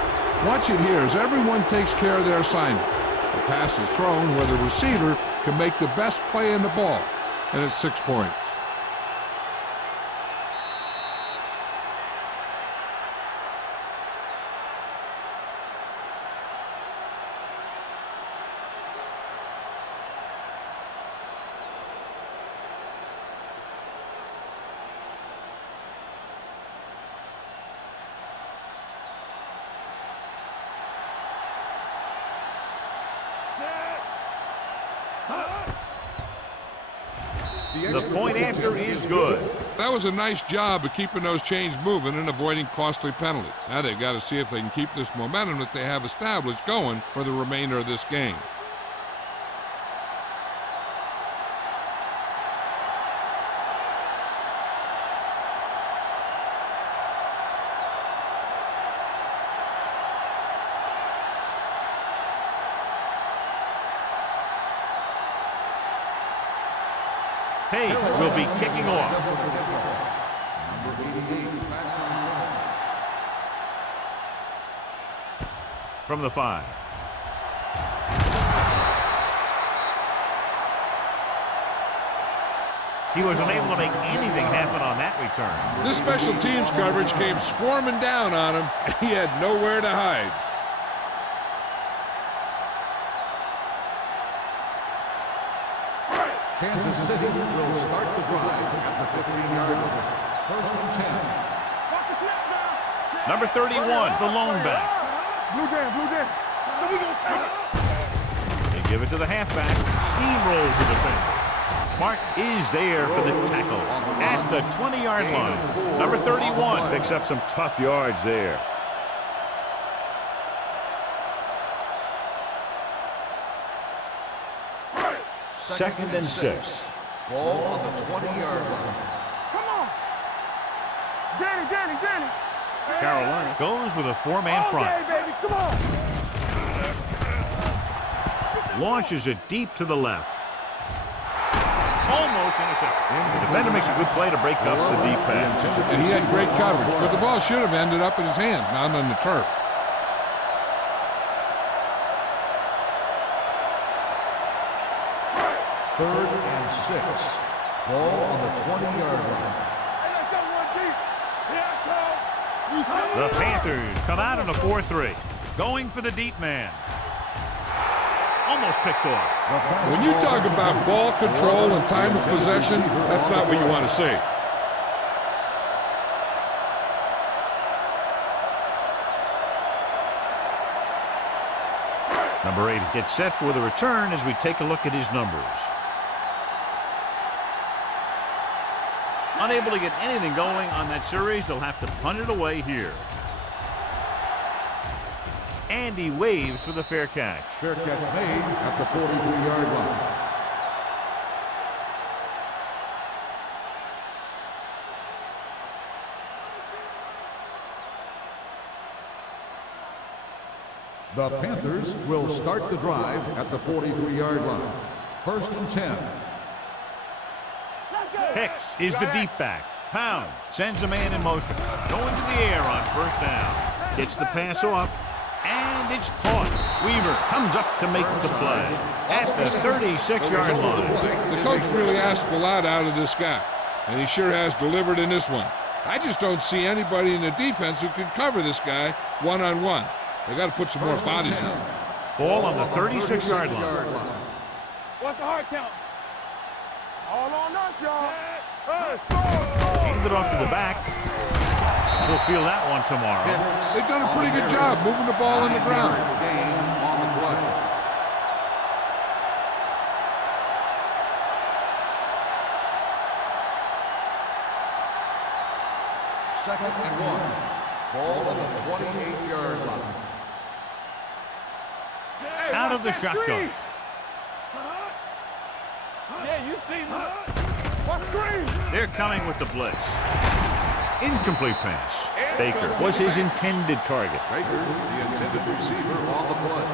Watch it here as everyone takes care of their assignment. The pass is thrown where the receiver can make the best play in the ball, and it's 6 points. The point after is good. That was a nice job of keeping those chains moving and avoiding costly penalties. Now they've got to see if they can keep this momentum that they have established going for the remainder of this game. Page will be kicking off. From the 5. He was unable to make anything happen on that return. This special teams coverage came swarming down on him, and he had nowhere to hide. Kansas City will start the drive at the 15-yard line. First and 10. Number 31, the lone back. Blue jam. So we gonna take it. They give it to the halfback. Steamrolls the defender. Mark is there for the tackle at the 20-yard line. Number 31 picks up some tough yards there. Second and 6. Ball on the 20-yard line. Come on. Danny. Carolina goes with a 4-man front. Okay, baby. Come on. Launches it deep to the left. Almost intercepted. The defender makes a good play to break up the deep pass. And he had great coverage, but the ball should have ended up in his hands, not on the turf. Third and 6. Ball on the 20-yard line. Hey, let's go one deep. Here I come. The Panthers come out in a 4-3. Going for the deep man. Almost picked off. When you talk about ball control and time of possession, that's not what you want to see. Number 8 gets set for the return as we take a look at his numbers. Unable to get anything going on that series, they'll have to punt it away here. And he waves for the fair catch. Fair catch made at the 43-yard line. The Panthers will start the drive at the 43-yard line. First and 10. Hicks is the deep back. Pounds sends a man in motion. Going to the air on first down. Gets the pass off. And it's caught. Weaver comes up to make the play at the 36-yard line. The coach really asked a lot out of this guy, and he sure has delivered in this one. I just don't see anybody in the defense who can cover this guy one-on-one. They got to put some more bodies in. Ball on the 36-yard line. What's the hard count? All on us, y'all. Handed off to the back. We'll feel that one tomorrow. They've done a pretty good job moving the ball on the ground. Game on the play. Second and 1. Ball on the 28-yard line. Out of the shotgun. Yeah. you see me. What screen? They're coming with the blitz. Incomplete pass. Baker was his intended target. Baker, the intended receiver on the play.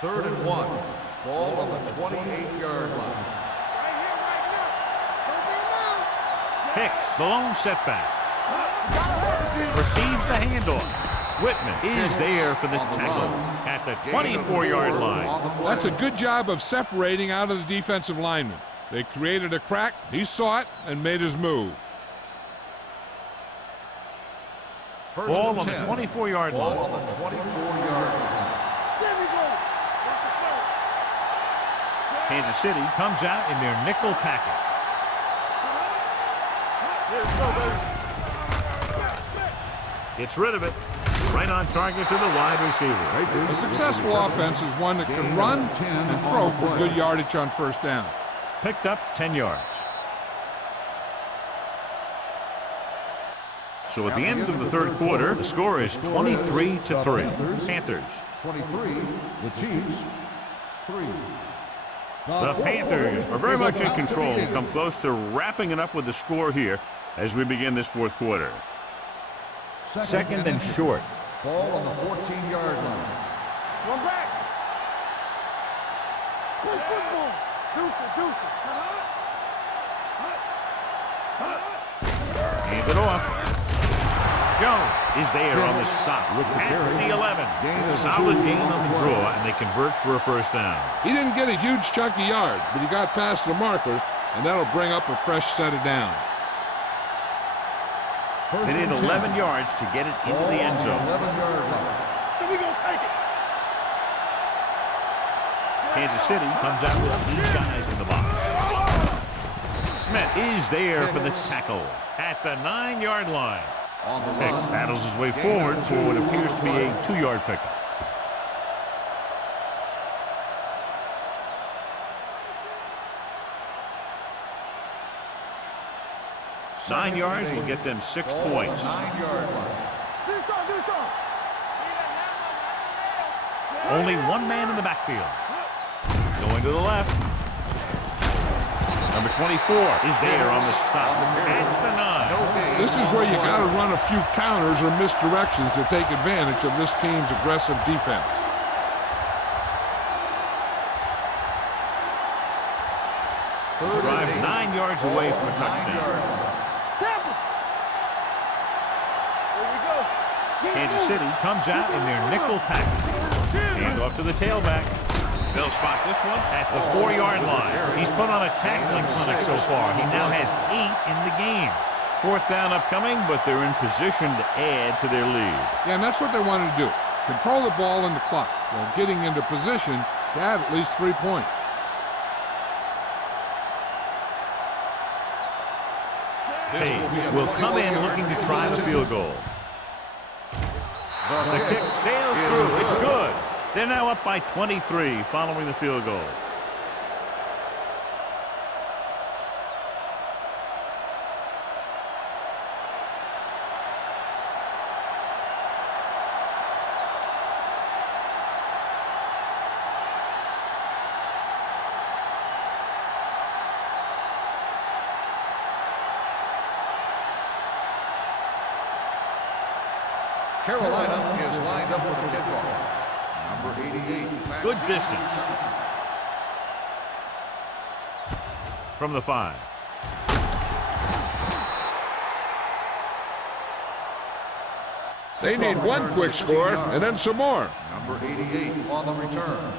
Third and 1. Ball on the 28-yard line. Hicks, the lone setback. Receives the handoff. Whitman is there for the tackle at the 24-yard line. That's a good job of separating out of the defensive lineman. They created a crack, he saw it, and made his move. Ball on the 24-yard line. Ball on the 24-yard line. Kansas City comes out in their nickel package. Gets rid of it. Right on target to the wide receiver. A successful offense is one that can run and throw for good yardage on first down. Picked up 10 yards. So at the end of the third quarter, the score is 23-3. Panthers. 23, the Chiefs, 3. The Panthers are very much in control and come close to wrapping it up with the score here as we begin this fourth quarter. Second and short. Ball on the 14-yard line. One back. Play football. Deuce it. Hand it off. Jones is there on the stop at the 11. Solid gain on the draw, and they convert for a first down. He didn't get a huge chunk of yards, but he got past the marker, and that'll bring up a fresh set of downs. They need 11 yards to get it into the end zone. 11-yard line. So we gonna take it. Kansas City comes out with 8 guys in the box. Smith is there for the tackle at the 9-yard line. Hicks battles his way forward for what appears to be a 2-yard pickup. Nine yards will get them 6 points. 9-yard line. Only one man in the backfield. Going to the left. Number 24 is there on the stop at the 9. This is where you got to run a few counters or misdirections to take advantage of this team's aggressive defense. This drive 9 yards away from a touchdown. Kansas City comes out in their nickel package. Hand off to the tailback. They'll spot this one at the 4-yard line. He's put on a tackling clinic so far. He now has 8 in the game. Fourth down upcoming, but they're in position to add to their lead. Yeah, and that's what they wanted to do. Control the ball and the clock while getting into position to add at least 3 points. Page will come in looking to try the field goal. The kick sails through. It's good. They're now up by 23 following the field goal. Carolina is lined up for the kickoff. Number 88. Good distance. From the 5. They need one quick score and then some more. Number 88 on the return.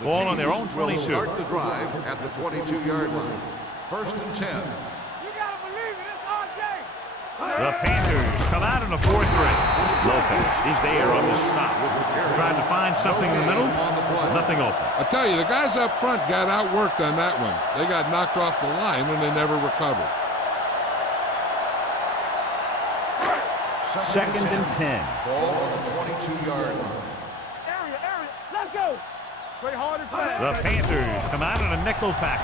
Ball on their own 22. Will start the drive at the 22-yard line. First and 10. You gotta believe it, it's RJ. The Panthers come out in a 4-3. Lopez is there on the stop. Trying to find something in the middle. Nothing open. I tell you, the guys up front got outworked on that one. They got knocked off the line and they never recovered. Second and 10. Ball on the 22-yard line. Area, let's go. Play hard and fast. The Panthers come out in a nickel pack.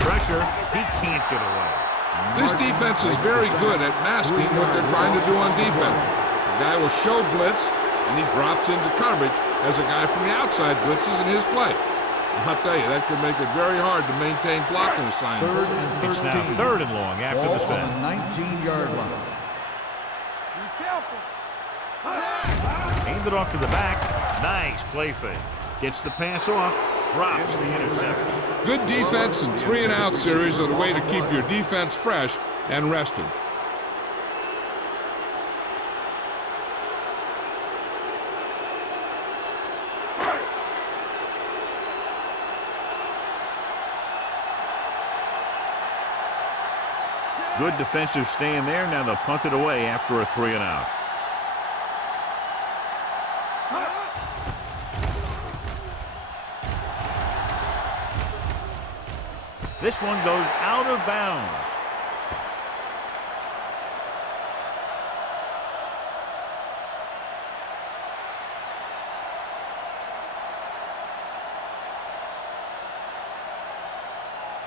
Pressure, he can't get away. This defense is very good at masking what they're trying to do on defense. The guy will show blitz, and he drops into coverage as a guy from the outside blitzes in his play. I'll tell you, that could make it very hard to maintain blocking assignments. 3rd and 13. It's now 3rd and long after Ball the set. on the 19-yard line. Be careful. Aimed it off to the back. Nice play fake. Gets the pass off. Drops the interception. Good defense and 3-and-out series are the way to keep your defense fresh and rested. Good defensive stand there. Now they'll punt it away after a 3-and-out. This one goes out of bounds.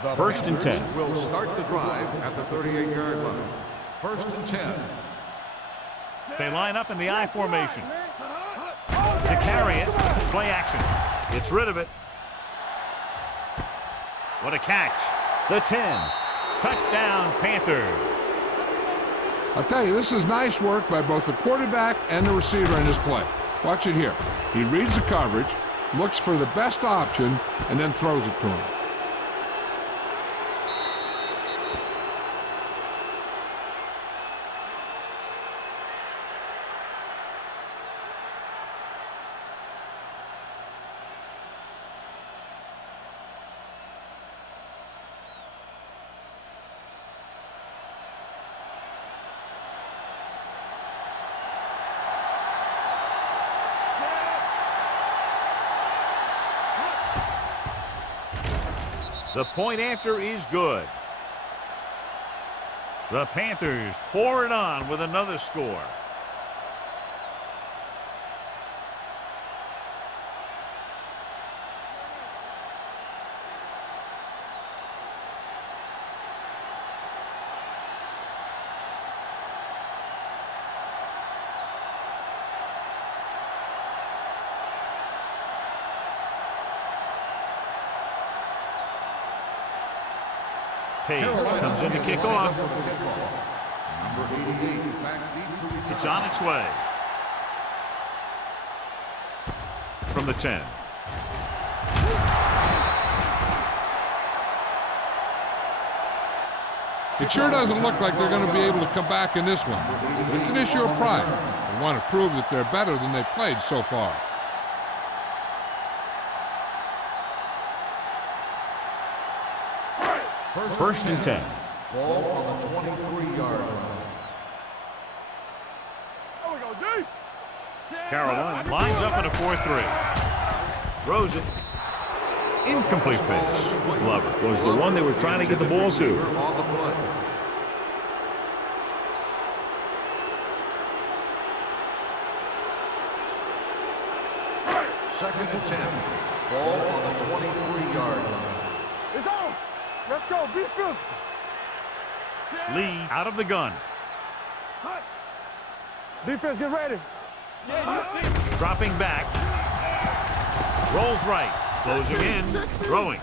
The 1st and 10. Panthers will start the drive at the 38-yard line. 1st and 10. They line up in the I formation. To carry it, play action. Gets rid of it. What a catch. The 10. Touchdown, Panthers. I'll tell you, this is nice work by both the quarterback and the receiver in this play. Watch it here. He reads the coverage, looks for the best option, and then throws it to him. The point after is good. The Panthers pour it on with another score. Page comes in to kick off. Number 88 back deep to return. It's on its way. From the 10. It sure doesn't look like they're going to be able to come back in this one. But it's an issue of pride. They want to prove that they're better than they've played so far. First and 10. Ball on the 23-yard line. There we go, deep. Carolina lines up in a 4-3. Throws it. Incomplete pass. Glover was the one they were trying to get the ball to. On the play. Second and 10. Ball on the 23-yard line. It's on. Let's go. Be physical. Lee out of the gun. Defense, get ready. Dropping back. Rolls right. Closing in. Throwing.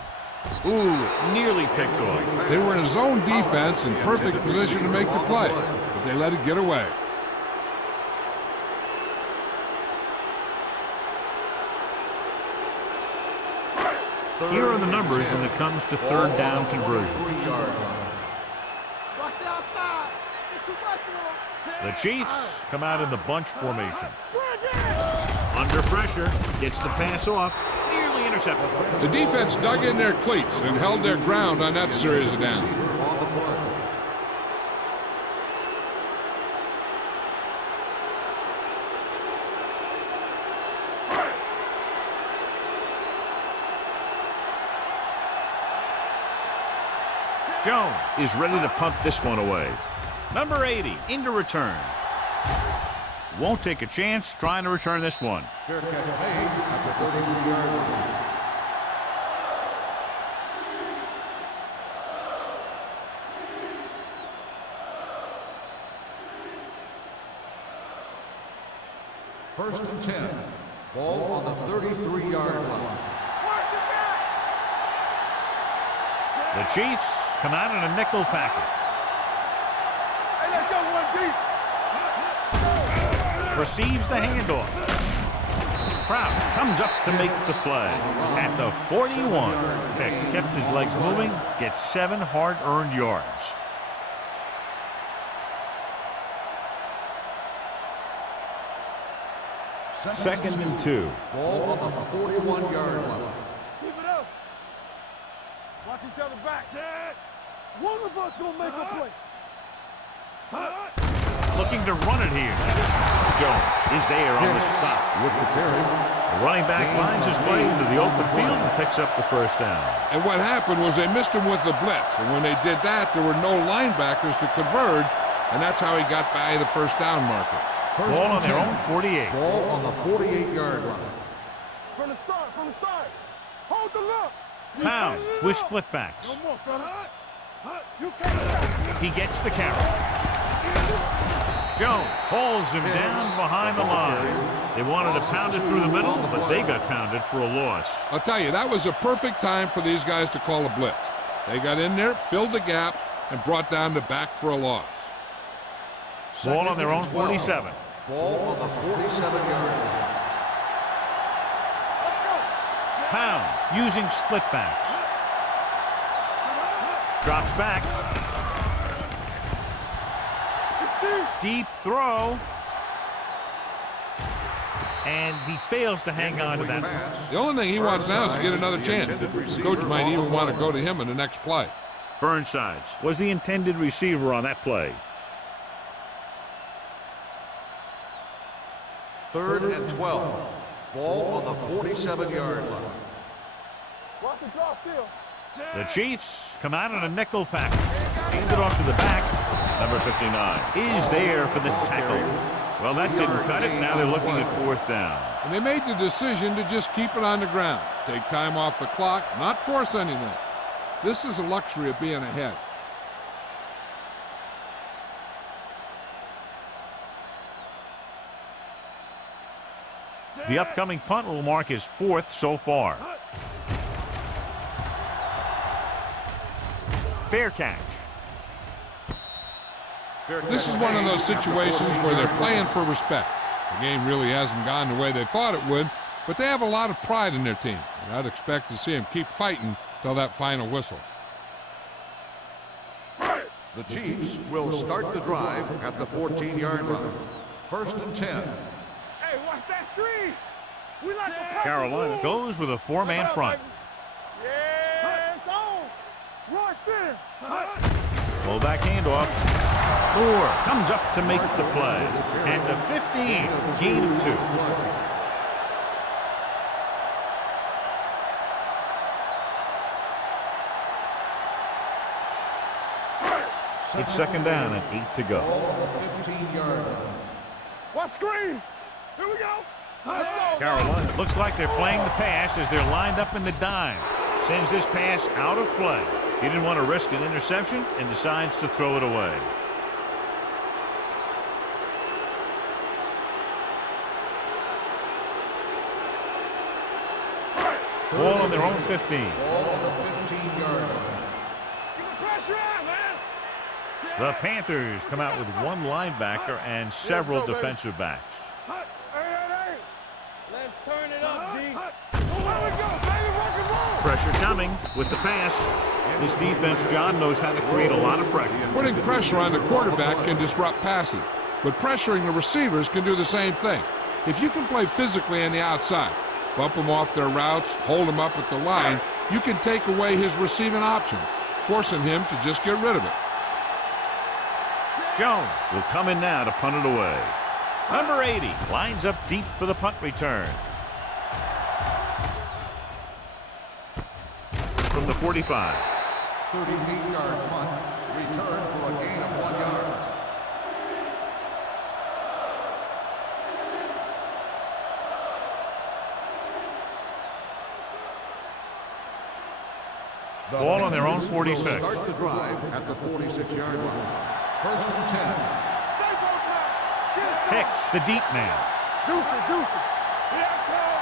Ooh, nearly picked off. They were in a zone defense in perfect position to make the play, but they let it get away. Here are the numbers when it comes to third down conversion. Watch the outside. It's too much for him. The Chiefs come out in the bunch formation. Under pressure, gets the pass off, nearly intercepted. The defense dug in their cleats and held their ground on that series of downs. Jones is ready to punt this one away. Number 80 into return. Won't take a chance trying to return this one. Fair catch made at the 33-yard line. First and 10. Ball on the 33-yard line. The Chiefs come out in a nickel package. Hey, let's go one deep. Receives the handoff. Proud comes up to make the play. At the 41. Pick kept his legs moving, gets 7 hard-earned yards. Second and 2. Ball on the 41-yard line. Keep it up. Watch each other back. One of us gonna make a play. Looking to run it here. Jones is there on the stop. With the carry. The running back finds his way into the open field and picks up the first down. And what happened was they missed him with the blitz. And when they did that, there were no linebackers to converge, and that's how he got by the first down marker. Ball on their own 48. Ball on the 48-yard line. From the start. Hold the look. Pounds with split backs. No more, fella. You can't. He gets the carry. Jones pulls him down behind the line. They wanted to pound it through the middle, but they got pounded for a loss. I'll tell you, that was a perfect time for these guys to call a blitz. They got in there, filled the gaps, and brought down the back for a loss. Ball on their own 47. Ball on the 47-yard line. Pounds using split backs. Drops back. Deep throw. And he fails to hang on to that. The only thing he wants now is to get another chance. Coach might even want to go to him in the next play. Burnsides was the intended receiver on that play. Third and 12. Ball on the 47-yard line. Watch the draw still. The Chiefs come out in a nickel package. Hand it off to the back. Number 59 is there for the tackle. Well, that didn't cut it. Now they're looking at fourth down. And they made the decision to just keep it on the ground. Take time off the clock, not force anything. This is a luxury of being ahead. The upcoming punt will mark his 4th so far. Fair catch. This is one of those situations where they're playing for respect. The game really hasn't gone the way they thought it would, but they have a lot of pride in their team. And I'd expect to see them keep fighting till that final whistle. The Chiefs will start the drive at the 14-yard line. First and 10. Hey, watch that screen. We like the Carolina goes with a 4-man front. Yeah, it's on. Rush in. Full back handoff. Moore comes up to make the play. At the 15, gain of 2. It's second down and 8 to go. 15-yard line. Watch screen. Here we go. Let's go. Carolina looks like they're playing the pass as they're lined up in the dime. Sends this pass out of play. He didn't want to risk an interception and decides to throw it away. Ball on their own 15. Ball on the 15-yard line. Keep the pressure on, man. The Panthers come out with 1 linebacker and several defensive backs. Hey. Let's turn it up, D. There we go, baby. Rock and roll. Pressure coming with the pass. This defense, John, knows how to create a lot of pressure. Putting pressure on the quarterback can disrupt passing, but pressuring the receivers can do the same thing. If you can play physically on the outside, bump them off their routes, hold them up at the line, you can take away his receiving options, forcing him to just get rid of it. Jones will come in now to punt it away. Number 80 lines up deep for the punt return. From the 45. 38-yard punt. Return for a gain of 1 yard. Ball on their own 46. Start the drive at the 46-yard line. First and 10. Hicks, the deep man. Deuces, deuces. Here I come.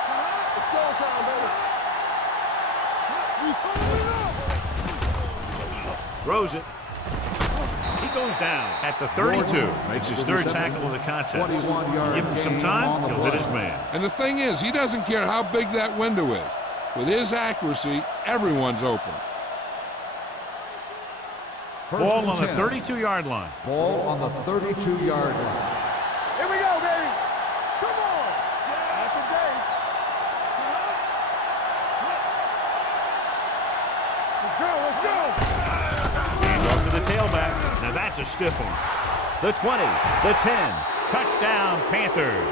It's showtime, baby. We tore it up. Throws it. He goes down at the 32. Makes his third tackle of the contest. Give him some time, he'll hit his man. And the thing is, he doesn't care how big that window is. With his accuracy, everyone's open. Ball on the 32-yard line. Ball on the 32-yard line. Here we go, baby. Come on. Not today. Let's go, let's go. Hands off to the tailback. Now that's a stiff one. The 20, the 10. Touchdown, Panthers.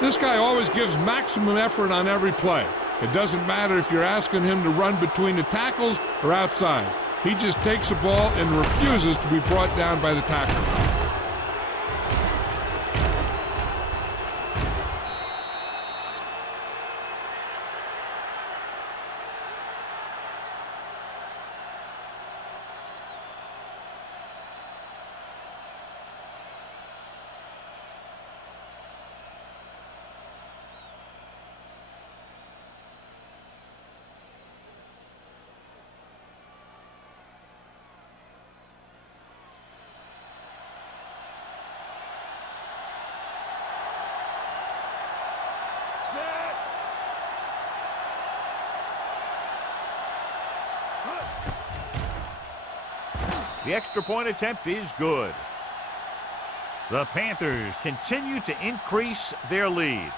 This guy always gives maximum effort on every play. It doesn't matter if you're asking him to run between the tackles or outside. He just takes the ball and refuses to be brought down by the tackler. The extra point attempt is good. The Panthers continue to increase their lead.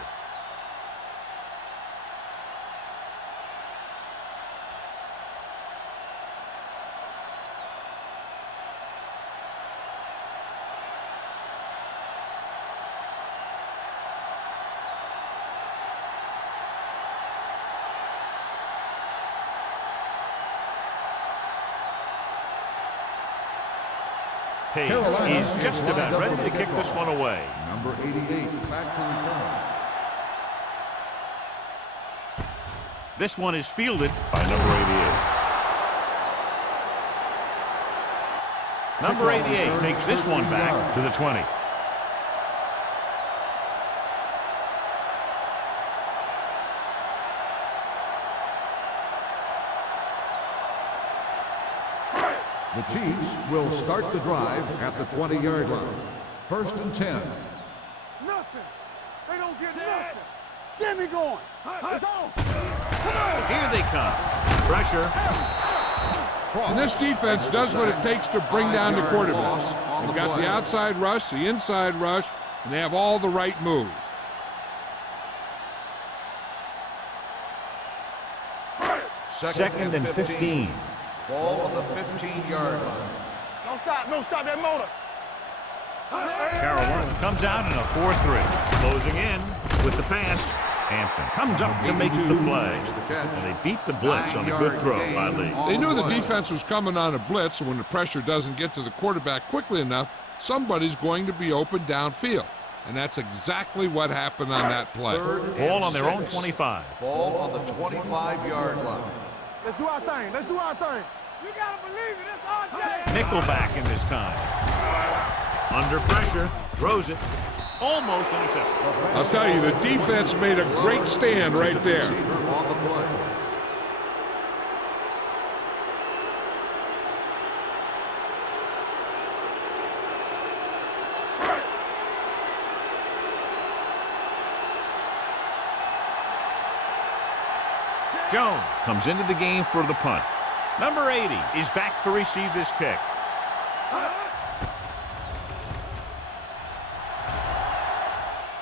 Page is just about ready to kick this one away. Number 88, back to return. This one is fielded by number 88. Number 88 takes this one back to the 20. The Chiefs will start the drive at the 20-yard line. First and 10. Nothing. They don't get nothing. Get me going. It's on. Come on. Here they come. Pressure. And this defense does what it takes to bring down the quarterback. They've got the outside rush, the inside rush, and they have all the right moves. Second and 15. Ball on the 15-yard line. Don't stop that motor. Carolina comes out in a 4-3. Closing in with the pass. Hampton comes up to make the play. And they beat the blitz on a good throw by Lee. They knew the defense was coming on a blitz, and when the pressure doesn't get to the quarterback quickly enough, somebody's going to be open downfield. And that's exactly what happened on that play. Ball on their own 25. Ball on the 25-yard line. Let's do our thing. Let's do our thing. You gotta believe it. It's our day. Nickelback in this time. Under pressure. Throws it. Almost intercepted. I'll tell you, the defense made a great stand right there. On the play. Jones comes into the game for the punt. Number 80 is back to receive this kick.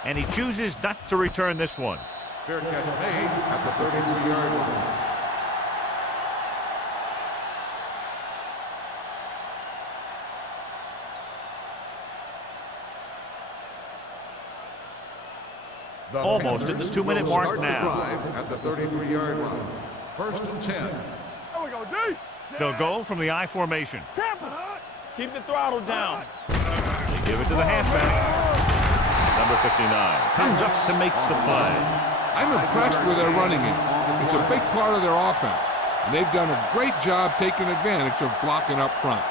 And he chooses not to return this one. Fair catch made at the 33-yard line. Almost at the 2-minute mark now. Drive at the 33-yard line. First and 10. There we go, D. They'll go from the I formation. Tampa. Keep the throttle down. They give it to the halfback. Number 59 comes up to make the play. I'm impressed with their running game. It's a big part of their offense, and they've done a great job taking advantage of blocking up front.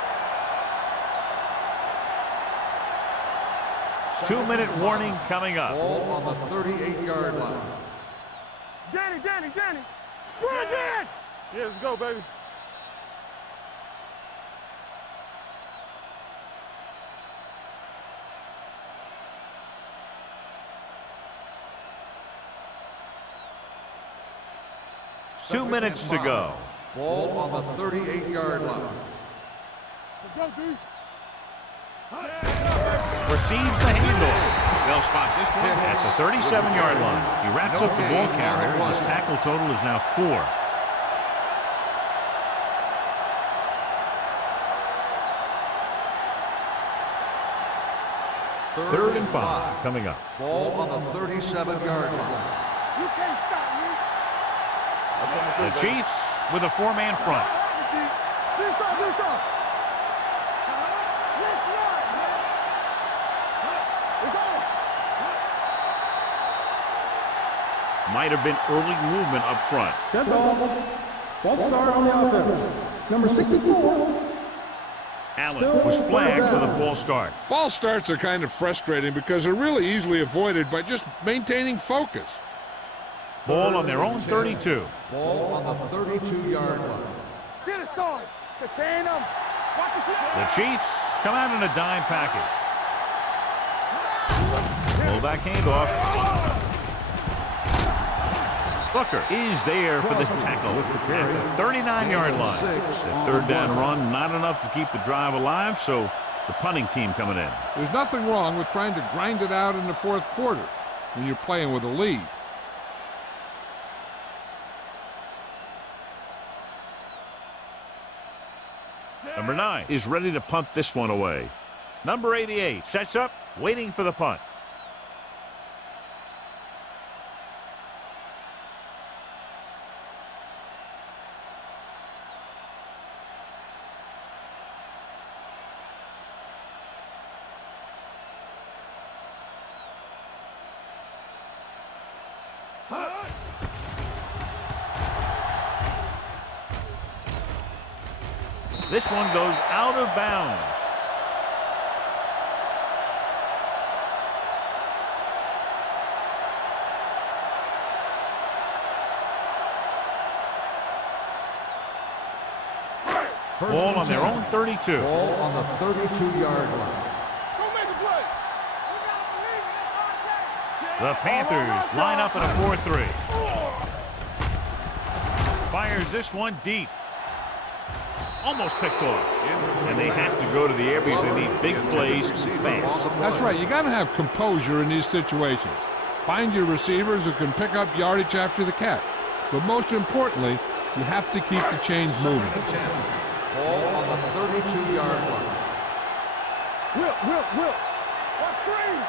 2-minute warning coming up. Ball on the 38-yard line. Danny! Run, Dan! Yeah, let's go, baby. Two minutes to go. Ball on the 38-yard line. Let's go, D. Receives the handoff. They'll spot this one at the 37-yard line. He wraps up the ball carrier. His tackle total is now 4. Third and 5 coming up. Ball on the 37-yard line. You can't stop me. The Chiefs with a 4-man front. This up. It's on. Might have been early movement up front. Dead ball. False start on the offense. Number 64. Allen was flagged for the false start. False starts are kind of frustrating because they're really easily avoided by just maintaining focus. Ball on their own 32. Ball on the 32-yard line. Get it, son. Contain them. Watch the shot. The Chiefs come out in a dime package. Fullback handoff. Booker is there for the tackle at the 39-yard line. That third down run, not enough to keep the drive alive, so the punting team coming in. There's nothing wrong with trying to grind it out in the fourth quarter when you're playing with a lead. Number 9 is ready to punt this one away. Number 88 sets up, waiting for the punt. This one goes out of bounds. Ball on their own 32. Ball on the 32-yard line. Go make a play. The Panthers line up in a 4-3. Fires this one deep. Almost picked off. And they have to go to the air because they need big plays fast. That's right. You got to have composure in these situations. Find your receivers who can pick up yardage after the catch. But most importantly, you have to keep the chains moving. Ball on the 32-yard line. Whip. What screen?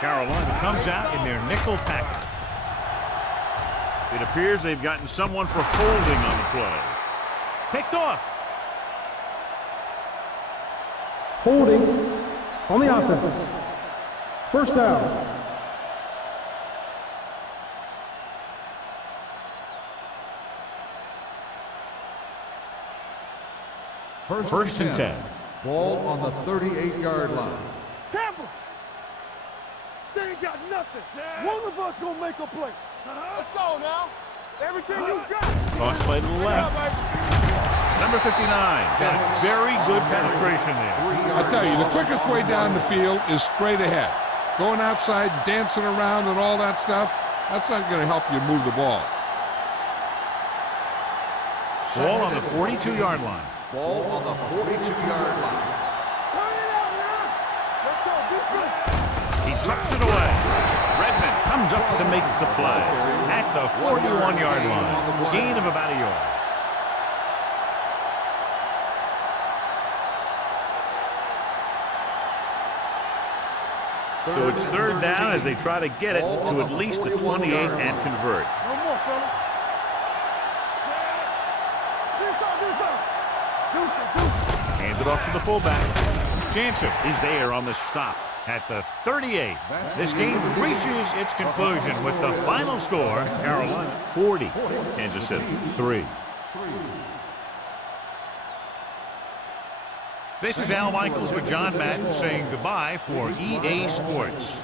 Carolina comes out in their nickel package. It appears they've gotten someone for holding on the play. Picked off. Holding on the offense. First down. First and 10. Ball on the 38-yard line. Tampa. They ain't got nothing. One of us gonna make a play. Let's go now. Everything you got. Toss play to the left. Number 59 got very good penetration there. I tell you, the quickest way down the field is straight ahead. Going outside, dancing around and all that stuff, that's not going to help you move the ball. Ball on the 42-yard line. Ball on the 42-yard line. Turn it out now. Let's go. Defense. He tucks it away. Redmond comes up to make the play at the 41-yard line. Gain of about a yard. So it's third down as they try to get it to at least the 28 and convert. No more, fella. This up. Hand it off to the fullback. Jansen is there on the stop at the 38. This game reaches its conclusion with the final score, Carolina 40, Kansas City 3. This is Al Michaels with John Madden saying goodbye for EA Sports.